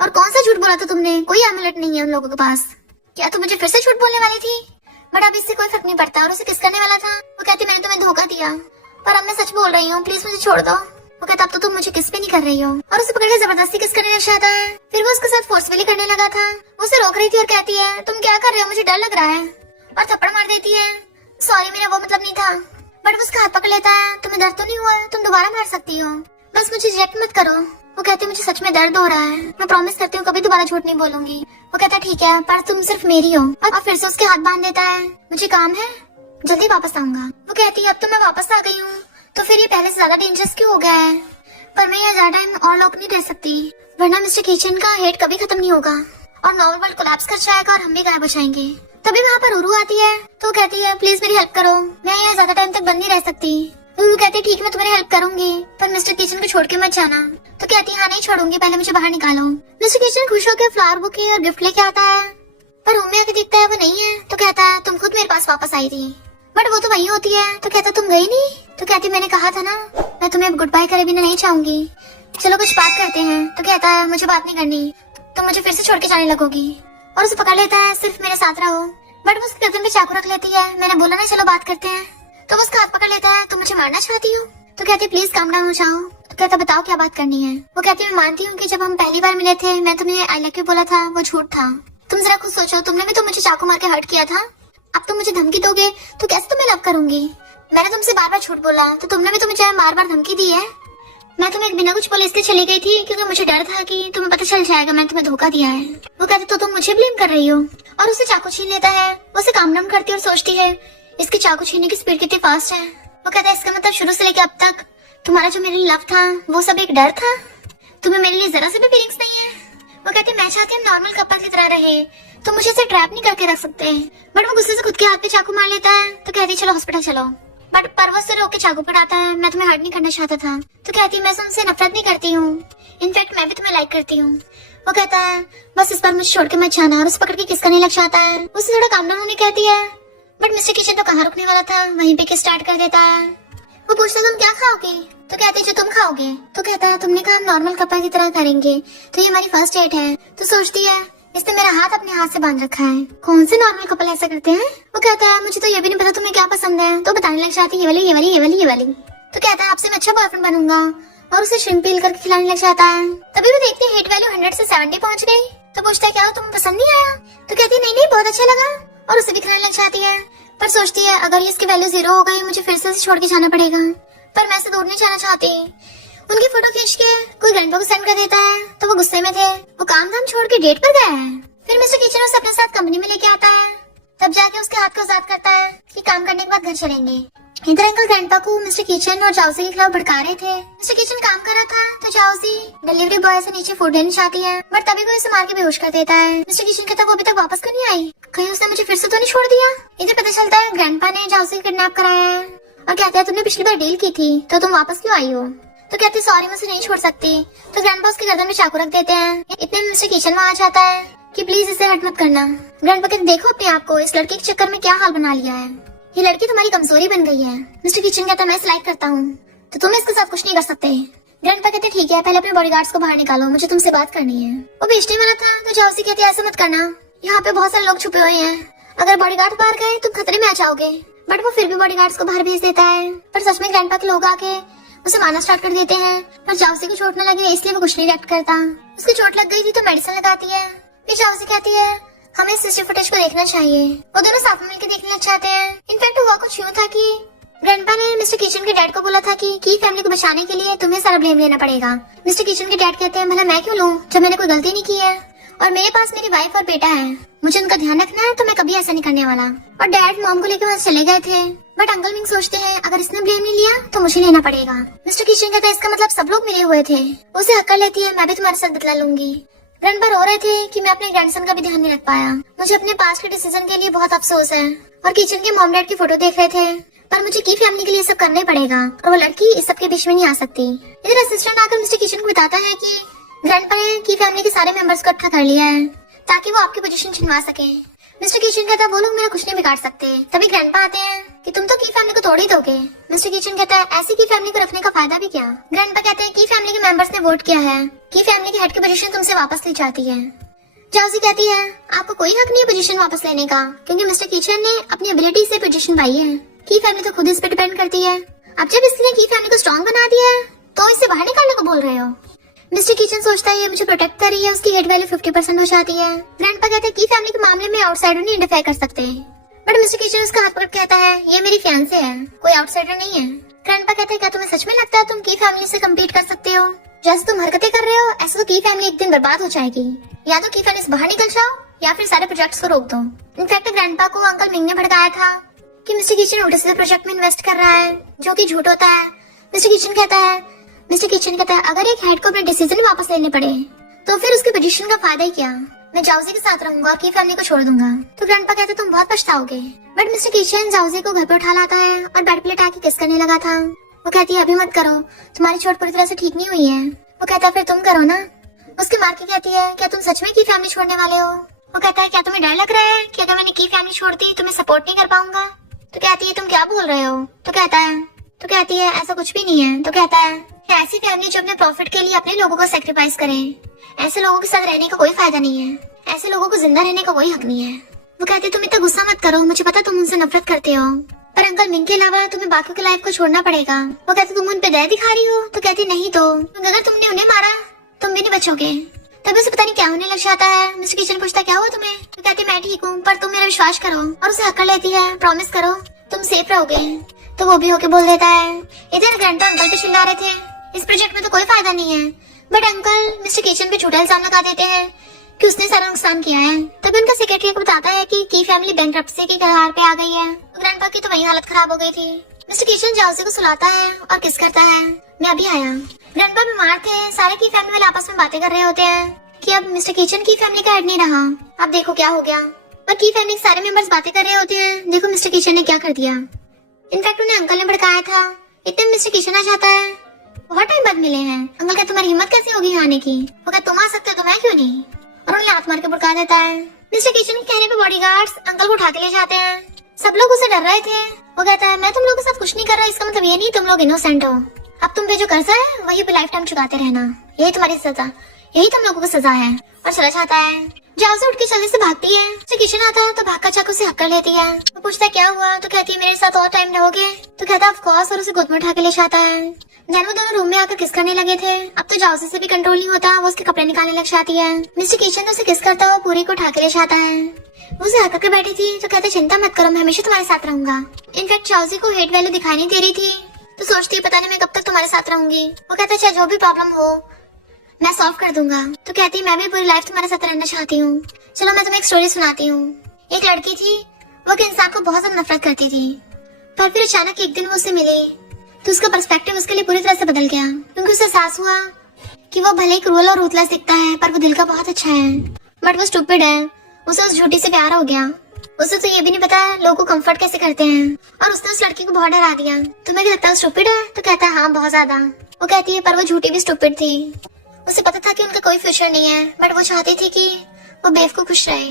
और कौन सा झूठ बोला था तुमने, कोई एमुलेट नहीं है उन लोगों के पास, क्या तुम मुझे फिर से झूठ बोलने वाली थी। बट अब इससे कोई फर्क नहीं पड़ता, और उसे किस करने वाला था। वो कहती मैंने तुम्हें धोखा दिया, पर अब मैं सच बोल रही हूँ, प्लीज मुझे छोड़ दो। वो कहता अब तो तुम मुझे किस भी नहीं कर रही हो, और उसे पकड़ के जबरदस्ती किस करने लग जाता है। फिर वो उसके साथ फोर्सफुली करने लगा था। वो उसे रोक रही थी और कहती है तुम क्या कर रहे हो, मुझे डर लग रहा है। और थप्पड़ मार देती है। सॉरी, मेरा वो मतलब नहीं था। बट वो उसका हाथ पकड़ लेता है। तुम्हें दर्द तो नहीं हुआ? तुम दोबारा मार सकती हो, बस मुझे रिजेक्ट मत करो। वो कहती है मुझे सच में दर्द हो रहा है, मैं प्रॉमिस करती हूँ कभी दोबारा झूठ नहीं बोलूंगी। वो कहता है ठीक है, पर तुम सिर्फ मेरी हो। और फिर से उसके हाथ बांध देता है। मुझे काम है, जल्दी वापस आऊंगा। वो कहती है अब तो मैं वापस आ गई हूँ, तो फिर ये पहले से ज्यादा डेंजरस क्यों हो गया है? पर मैं यहाँ ज्यादा टाइम और लॉक नहीं रह सकती, वरना मिस्टर किचन का हेट कभी खत्म नहीं होगा और नॉवल वर्ल्ड कोलैप्स कर जाएगा और हम भी गायब हो जाएंगे। तभी वहाँ पर उरू आती है, तो कहती है प्लीज मेरी हेल्प करो, मैं यहाँ ज्यादा टाइम तक बंद नहीं रह सकती। उरू कहती है ठीक है मैं तुम्हारी हेल्प करूंगी, पर मिस्टर किचन को छोड़ के मत जाना। तो कहती है हाँ नहीं छोड़ूंगी, पहले मुझे बाहर निकालो। मिस्टर किचन खुश होकर फ्लावर बुके और गिफ्ट लेके आता है, पर रूम में आके दिखता है वो नहीं है। तो कहता है तुम खुद मेरे पास वापस आई थी, बट वो तो वही होती है। तो कहता तुम गई नहीं? तो कहती मैंने कहा था ना मैं तुम्हें गुड बाय करे बिना नहीं चाहूंगी, चलो कुछ बात करते हैं। तो कहता है मुझे बात नहीं करनी, तुम मुझे फिर से छोड़ के जाने लगोगी। और उसे पकड़ लेता है सिर्फ मेरे साथ रहो, बट वो उसके गर्दन पे चाकू रख लेती है। मैंने बोला ना चलो बात करते हैं। तो वो उसका हाथ पकड़ लेता है, तुम मुझे मारना चाहती हो? तो कहती है प्लीज काम डाउन हो जाओ। तो कहता बताओ क्या बात करनी है। वो कहती है मैं मानती हूँ कि जब हम पहली बार मिले थे मैं तुम्हें आई लव यू बोला था, वो झूठ था। तुम जरा खुद सोचो, तुमने भी तो मुझे चाकू मार के हर्ट किया था, अब तुम मुझे धमकी दोगे तो कैसे तुम्हें लव करूंगी? मैंने तुमसे बार बार झूठ बोला, तो तुमने भी तो मुझे बार बार धमकी दी है। मैं तुम्हें बिना कुछ बोले इसलिए चली गई थी क्योंकि मुझे डर था कि तुम्हें पता चल जाएगा मैं तुम्हें धोखा दिया है। वो कहते तो तुम मुझे ब्लेम कर रही हो, और उसे चाकू छीन लेता है। वो उसे काम डाउन करती है और सोचती है इसके चाकू छीनने की स्पीड कितनी फास्ट है। वो कहता है इसका मतलब शुरू से लेकर अब तक तुम्हारा जो मेरे लिए लव था वो सब एक डर था, तुम्हें मेरे लिए जरा से भी फीलिंग्स नहीं है। वो कहते मैं चाहती हूँ नॉर्मल कपल की तरह रहे, तो मुझे इसे ट्रैप नहीं करके रख सकते। बट वो गुस्से से खुद के हाथ पे चाकू मार लेता है। तो कहती चलो हॉस्पिटल चलो, बट परवस से रोक के चाकू पड़ाता है। मैं तुम्हें हर्ट नहीं करना चाहता था। तो कहती मैं तुमसे नफरत नहीं करती हूँ, इनफैक्ट मैं भी तुम्हें लाइक करती हूँ। वो कहता है बस इस बार मुझे छोड़ के मत जाना, और उसे पकड़ के किस करने लग जाता है। उसे थोड़ा काम डाउन होने कहती है, बट मिस्टर किचन तो कहाँ रुकने वाला था, वहीं पे किस स्टार्ट कर देता है। वो पूछता तुम क्या खाओगे? तो कहते जो तुम खाओगे। तो कहता है तुमने कहा हम नॉर्मल कपल की तरह करेंगे, तो ये हमारी फर्स्ट डेट है। तो सोचती है इसने मेरा हाथ अपने हाथ से बांध रखा है, कौन से नॉर्मल कपल ऐसा करते हैं? वो कहता है मुझे तो ये भी नहीं पता तुम्हें क्या पसंद है। तो बताने लग जाती है ये वाली ये वाली ये वाली ये वाली। तो कहता है आपसे मैं अच्छा बॉयफ्रेंड बनूंगा, और उसे श्रिम्प पील करके खिलाने लग जाता है। तभी वो देखते हैं हिट वैल्यू 100 से 70 पहुंच गई। तो पूछता है क्या तुम्हें पसंद नहीं आया? तो कहती है नहीं नहीं बहुत अच्छा लगा, और उसे भी खिलाने लग जाती है। पर सोचती है अगर इसकी वैल्यू 0 हो गई मुझे फिर से छोड़ के जाना पड़ेगा, पर मैं इसे दूर नहीं जाना चाहती। उनकी फोटो खींच के कोई ग्रैंडपा को सेंड कर देता है, तो वो गुस्से में थे। वो काम धाम छोड़ के डेट पर गया है। फिर मिस्टर किचन उसे अपने साथ कंपनी में लेके आता है, तब जाके उसके हाथ को आजाद करता है कि काम करने के बाद घर चलेंगे। इधर अंकल ग्रैंडपा को मिस्टर किचन और जाओजी के खिलाफ भड़का रहे थे। मिस्टर किचन काम कर रहा था, तो जाओजी डिलीवरी बॉय से नीचे फूड लेनी चाहती है, बट तभी वो इसे मार के बेहोश कर देता है। मिस्टर किचन कहता है वो अभी तक वापस क्यों नहीं आई, कहीं उसने मुझे फिर से तो नहीं छोड़ दिया। इधर पता चलता है ग्रैंडपा ने जाओजी को किडनैप कराया है, और कहते हैं तुमने पिछली बार डील की थी तो तुम वापस क्यों आई हो? तो कहते सॉरी मैं उसे नहीं छोड़ सकती। तो ग्रैंडपा उसके गर्दन में चाकू रख देते हैं। इतने में मिस्टर किचन वहाँ आ जाता है कि प्लीज इसे हर्ट मत करना। ग्रैंडपा कहते देखो अपने आप को, इस लड़के के चक्कर में क्या हाल बना लिया है, ये लड़की तुम्हारी कमजोरी बन गई है। मिस्टर किचन कहता मैं इसे लाइक करता हूँ, तो तुम इसके साथ कुछ नहीं कर सकते। ग्रैंडपा कहते ठीक है पहले अपने बॉडीगार्ड्स को बाहर निकालो, मुझे तुमसे बात करनी है। वो बेचने वाला था, तो जाओसी कहते ऐसा मत करना, यहाँ पे बहुत सारे लोग छुपे हुए हैं, अगर बॉडीगार्ड बाहर गए तुम खतरे में आ जाओगे। बट वो फिर भी बॉडीगार्ड्स को बाहर भेज देता है। पर सच में ग्रैंडपा के लोग आके उसे मारना स्टार्ट कर देते हैं, पर जाओसी को चोट न लगे इसलिए वो कुछ नहीं रिएक्ट करता। उसकी चोट लग गई थी तो मेडिसिन लगाती है। फिर जाओसी कहती है हमें सीसीटीवी फुटेज को देखना चाहिए। वो दोनों साथ में मिलकर देखने लग जाते हैं। इनफैक्ट हुआ कुछ यूं था कि ग्रैंडपा ने मिस्टर किचन के डैड को बोला था कि फैमिली को बचाने के लिए तुम्हें सारा ब्लेम लेना पड़ेगा। मिस्टर किचन के डैड कहते हैं भला मैं क्यों लूं जब मैंने कोई गलती नहीं की है, और मेरे पास मेरी वाइफ और बेटा है, मुझे उनका ध्यान रखना है, तो मैं कभी ऐसा नहीं करने वाला। और डैड मॉम को लेकर वहाँ चले गए थे, बट अंकल मिंग सोचते हैं अगर इसने ब्लेम नहीं लिया तो मुझे लेना पड़ेगा। मिस्टर किचन कहता है इसका मतलब सब लोग मिले हुए थे। उसे हक कर लेती है मैं भी तुम्हारे साथ बदला लूंगी। ग्रैंडपा रो रहे थे कि मैं अपने ग्रैंडसन का भी ध्यान नहीं रख पाया, मुझे अपने पास्ट के डिसीजन के लिए बहुत अफसोस है। और किचन के मॉम डैड की फोटो देख रहे थे, पर मुझे की फैमिली के लिए सब करना ही पड़ेगा, और वो लड़की इस सब के बीच में नहीं आ सकती। इधर असिस्टेंट आकर मिस्टर किचन को बताता है कि ग्रैंडपा ने की फैमिली के सारे मेंबर्स को इकट्ठा कर लिया है ताकि वो आपकी पोजीशन छिनवा सके। मिस्टर किचन कहता है वो लोग मेरा कुछ नहीं बिगाड़ सकते। तभी ग्रैंडपा आते हैं कि तुम तो की फैमिली को तोड़ ही दोगे। मिस्टर किचन कहता है ऐसी की फैमिली को रखने का फायदा भी क्या। ग्रैंडपा कहते हैं की फैमिली के मेंबर्स ने वोट किया है, की फैमिली की हेड की पोजीशन तुमसे वापस ली जाती है। जाओसी कहती है आपको कोई हक नहीं है पोजीशन वापस लेने का, क्योंकि मिस्टर किचन ने अपनी एबिलिटी से पोजीशन पाई है। की फैमिली तो खुद इस पे डिपेंड करती है। अब जब इसने की फैमिली को स्ट्रॉन्ग बना दिया है तो इसे बाहर निकालने को बोल रहे हो। मिस्टर किचन सोचता है ये मुझे प्रोटेक्ट कर रही है, उसकी हेड वैल्यू 50% हो जाती है। ग्रैंडपा कहते हैं की फैमिली के मामले में आउटसाइडर नहीं इंटरफेयर कर सकते, बट मिस्टर किचन उसका हाथ पकड़ कहता है ये मेरी फियांसे है, कोई आउटसाइडर नहीं है। ग्रैंडपा कहता है क्या तुम्हें सच में लगता है तुम की फैमिली से कम्पीट कर सकते हो? जैसे तुम हरकतें कर रहे हो ऐसे तो की फैमिली एक दिन बर्बाद हो जाएगी। या तो की फैमिली से बाहर निकल जाओ या फिर सारे प्रोजेक्ट्स को रोक दो। इनफैक्ट ग्रैंडपा को अंकल मिंग ने भड़काया था कि मिस्टर किचन उल्टे सीधे प्रोजेक्ट में इन्वेस्ट कर रहा है, जो कि झूठ होता है। मिस्टर किचन कहता है अगर एक हेड को अपने डिसीजन वापस लेने पड़े तो फिर उसकी पोजीशन का फायदा ही क्या? मैं जाउजी के साथ रहूंगा और की फैमिली को छोड़ दूंगा। तो ग्रैंडपा कहते तुम बहुत पछताओगे। बट मिस्टर किचन जाउजी को घर पे उठा लाता है और बेड पे लेटा के किस करने लगा था। वो कहती है अभी मत करो, तुम्हारी चोट पूरी तरह से ठीक नहीं हुई है। वो कहता है फिर तुम करो ना। उसके मार के कहती है क्या तुम सच में की फैमिली छोड़ने वाले हो? वो कहता है क्या तुम्हें डर लग रहा है कि अगर मैंने की फैमिली छोड़ दी तो मैं सपोर्ट नहीं कर पाऊंगा? तो कहती है तुम क्या बोल रहे हो? तो कहती है ऐसा कुछ भी नहीं है। तो कहता है ऐसी फैमिली जो अपने प्रॉफिट के लिए अपने लोगों को सेक्रीफाइस करे, ऐसे लोगों के साथ रहने का कोई फायदा नहीं है, ऐसे लोगों को जिंदा रहने का कोई हक नहीं है। वो कहते तुम इतना गुस्सा मत करो, मुझे पता तुम उनसे नफरत करते हो, पर अंकल मिंग के अलावा तुम्हें बाकियों की लाइफ को छोड़ना पड़ेगा। वो कहते तुम उन पे दया दिखा रही हो? तो कहती नहीं तो अगर तुमने उन्हें मारा तुम भी नहीं बचोगे। तभी उसे पता नहीं क्या होने लग जाता है। मिस्टर किचन पूछता क्या हुआ तुम्हें? तो कहती मैं ठीक हूँ पर तुम मेरा विश्वास करो, और उसे हक कर लेती है प्रॉमिस करो तुम सेफ रहोगे। तो वो भी होके बोल देता है। इधर ग्रैंडपा अंकल पे चिल्ला रहे थे इस प्रोजेक्ट में तो कोई फायदा नहीं है, बट अंकल मिस्टर किचन पे झूठा इल्जाम लगा देते हैं कि उसने सारा नुकसान किया है। तभी उनका सेक्रेटरी को बताता है कि की फैमिली बैंकरप्सी की कगार पे आ गई है। ग्रैंडपा की तो वही हालत खराब हो गई थी। मिस्टर किचन जाउजी को सुलाता है और किस करता है। मैं अभी आया। ग्रैंडपा बीमार थे, सारे की फैमिली वाले आपस में बातें कर रहे होते हैं कि अब मिस्टर किचन की फैमिली का हेड नहीं रहा, अब देखो क्या हो गया। पर की फैमिली के सारे मेंबर्स बातें कर रहे होते हैं देखो मिस्टर किचन ने क्या कर दिया। इनफैक्ट उन्हें अंकल ने भड़काया था। इतने मिस्टर किचन आ जाता है। बहुत टाइम बाद मिले हैं। अंकल क्या तुम्हारी हिम्मत कैसे होगी आने की? वो क्या तुम आ सकते हो तो मैं क्यों नहीं? और उन्हें हाथ मार के भड़का देता है। मिस्टर किचन के कहने पे बॉडीगार्ड्स अंकल को उठा के ले जाते हैं। सब लोग उसे डर रहे थे। वो कहता है मैं तुम लोगों के साथ कुछ नहीं कर रहा, इसका मतलब ये नहीं तुम लोग इनोसेंट हो। अब तुम पे जो कर्जा है वही पे लाइफ टाइम चुकाते रहना, यही तुम्हारी सजा, यही तुम लोगों को सजा है। और चला जाता है। जाउजी उठ के जल्दी से भागती है। जब किचन आता है तो भागकर चाकू से हक कर लेती है। वो पूछता है क्या हुआ? तो कहती है मेरे साथ और टाइम रहोगे? तो कहता है ऑफ कोर्स, और उसे गोद में उठा के ले जाता है। देन वो दोनों रूम में आकर किस करने लगे थे। अब तो जाउजी से भी कंट्रोल नहीं होता, वो उसके कपड़े निकालने लग जाती है। मिस्टर किचन तो उसे किस करता हुआ पूरी को उठा के ले जाता है। वो उसे हक कर बैठी थी तो कहते चिंता मत करो, मैं हमेशा तुम्हारे साथ रहूंगा। इनफैक्ट जाउजी को हेट वैल्यू दिखाई नहीं दे रही थी तो सोचती है पता नहीं मैं कब तक तुम्हारे साथ रहूंगी। वो कहता है चाहे जो भी प्रॉब्लम हो मैं सॉल्व कर दूंगा। तो कहती है मैं भी पूरी लाइफ तुम्हारे साथ रहना चाहती हूँ। चलो मैं तुम्हें एक स्टोरी सुनाती हूँ। एक लड़की थी, वो एक इंसान को बहुत ज्यादा नफरत करती थी, पर फिर अचानक एक दिन वो उससे मिली तो उसका पर्सपेक्टिव उसके लिए पूरी तरह से बदल गया, क्योंकि उसे एहसास हुआ कि वो भले ही क्रूअल और रूथलेस दिखता है पर वो दिल का बहुत अच्छा है। बट वो स्टूपिड है। उसे उस झूठी से प्यार हो गया। उसे तो ये भी नहीं पता लोगों को कंफर्ट कैसे करते हैं, और उसने उस लड़की को बहुत डरा दिया। तुम्हें क्या लगता है स्टूपिड है? तो कहता है हाँ बहुत ज्यादा। वो कहती है पर वो झूठी भी स्टूपिड थी। उसे पता था कि उनका कोई फ्यूचर नहीं है, बट वो चाहती थी कि वो बेवकूफ को खुश रहे।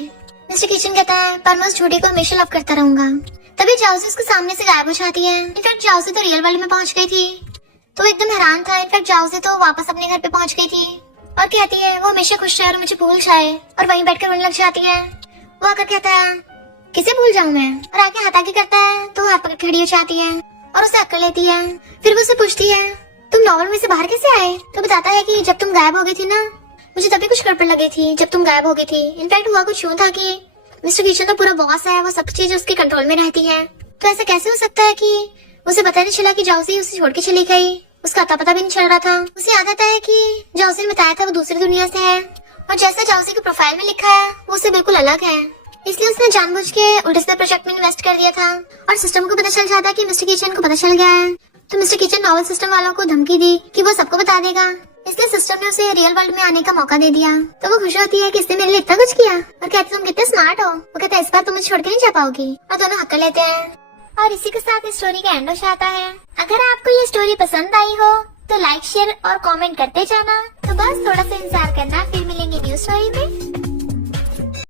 मिस्टर किचन कहता है पर मैं उस झूठी को हमेशा लव करता रहूंगा। तभी जाउजी उसके सामने से गायब हो जाती है। इनफैक्ट जाउजी तो रियल वर्ल्ड में पहुंच गई थी तो एकदम हैरान था। इनफैक्ट जाउजी तो वापस अपने घर पे पहुंच गई थी और कहती है वो हमेशा खुश रहे और मुझे भूल जाए, और वहीं बैठकर रोने लग जाती है। वो आकर कहता है किसे भूल जाऊं मैं, और आके हाथ आगे करता है तो हाथ पकड़ खड़ी हो जाती है और उसे अक्ल लेती है। फिर वो उसे पूछती है तुम नॉवल में से बाहर कैसे आए? तो बताता है कि जब तुम गायब हो गई थी ना, मुझे तभी कुछ गड़बड़ लगी थी जब तुम गायब हो गई थी। इनफैक्ट हुआ कुछ यूं था कि मिस्टर किचन तो पूरा बॉस है, वो सब चीज उसके कंट्रोल में रहती है। तो ऐसा कैसे हो सकता है कि उसे पता नहीं चला कि जाउजी उसे छोड़ के चली गई? उसका अता पता भी नहीं चल रहा था। उसे याद आता है कि जाउजी ने बताया था वो दूसरी दुनिया से है, और जैसा जाउजी के प्रोफाइल में लिखा है वो उससे बिल्कुल अलग है। इसलिए उसने जानबूझ के उल्टे सीधे प्रोजेक्ट में इन्वेस्ट कर दिया था, और सिस्टम को पता चल जाता कि मिस्टर किचन को पता चल गया है। तो मिस्टर किचन नॉवल सिस्टम वालों को धमकी दी कि वो सबको बता देगा, इसलिए सिस्टम ने उसे रियल वर्ल्ड में आने का मौका दे दिया। तो वो खुश होती है कि इसने मेरे लिए इतना कुछ किया, और कहती तुम कितने स्मार्ट हो। वो कहता है इस बार तुम मुझे छोड़ के नहीं जा पाओगी, और दोनों हक लेते हैं। और इसी के साथ इस स्टोरी का एंड हो जाता है। अगर आपको ये स्टोरी पसंद आई हो तो लाइक शेयर और कमेंट करते जाना। तो बस थोड़ा सा इंतजार करना, फिर मिलेंगे न्यू स्टोरी में।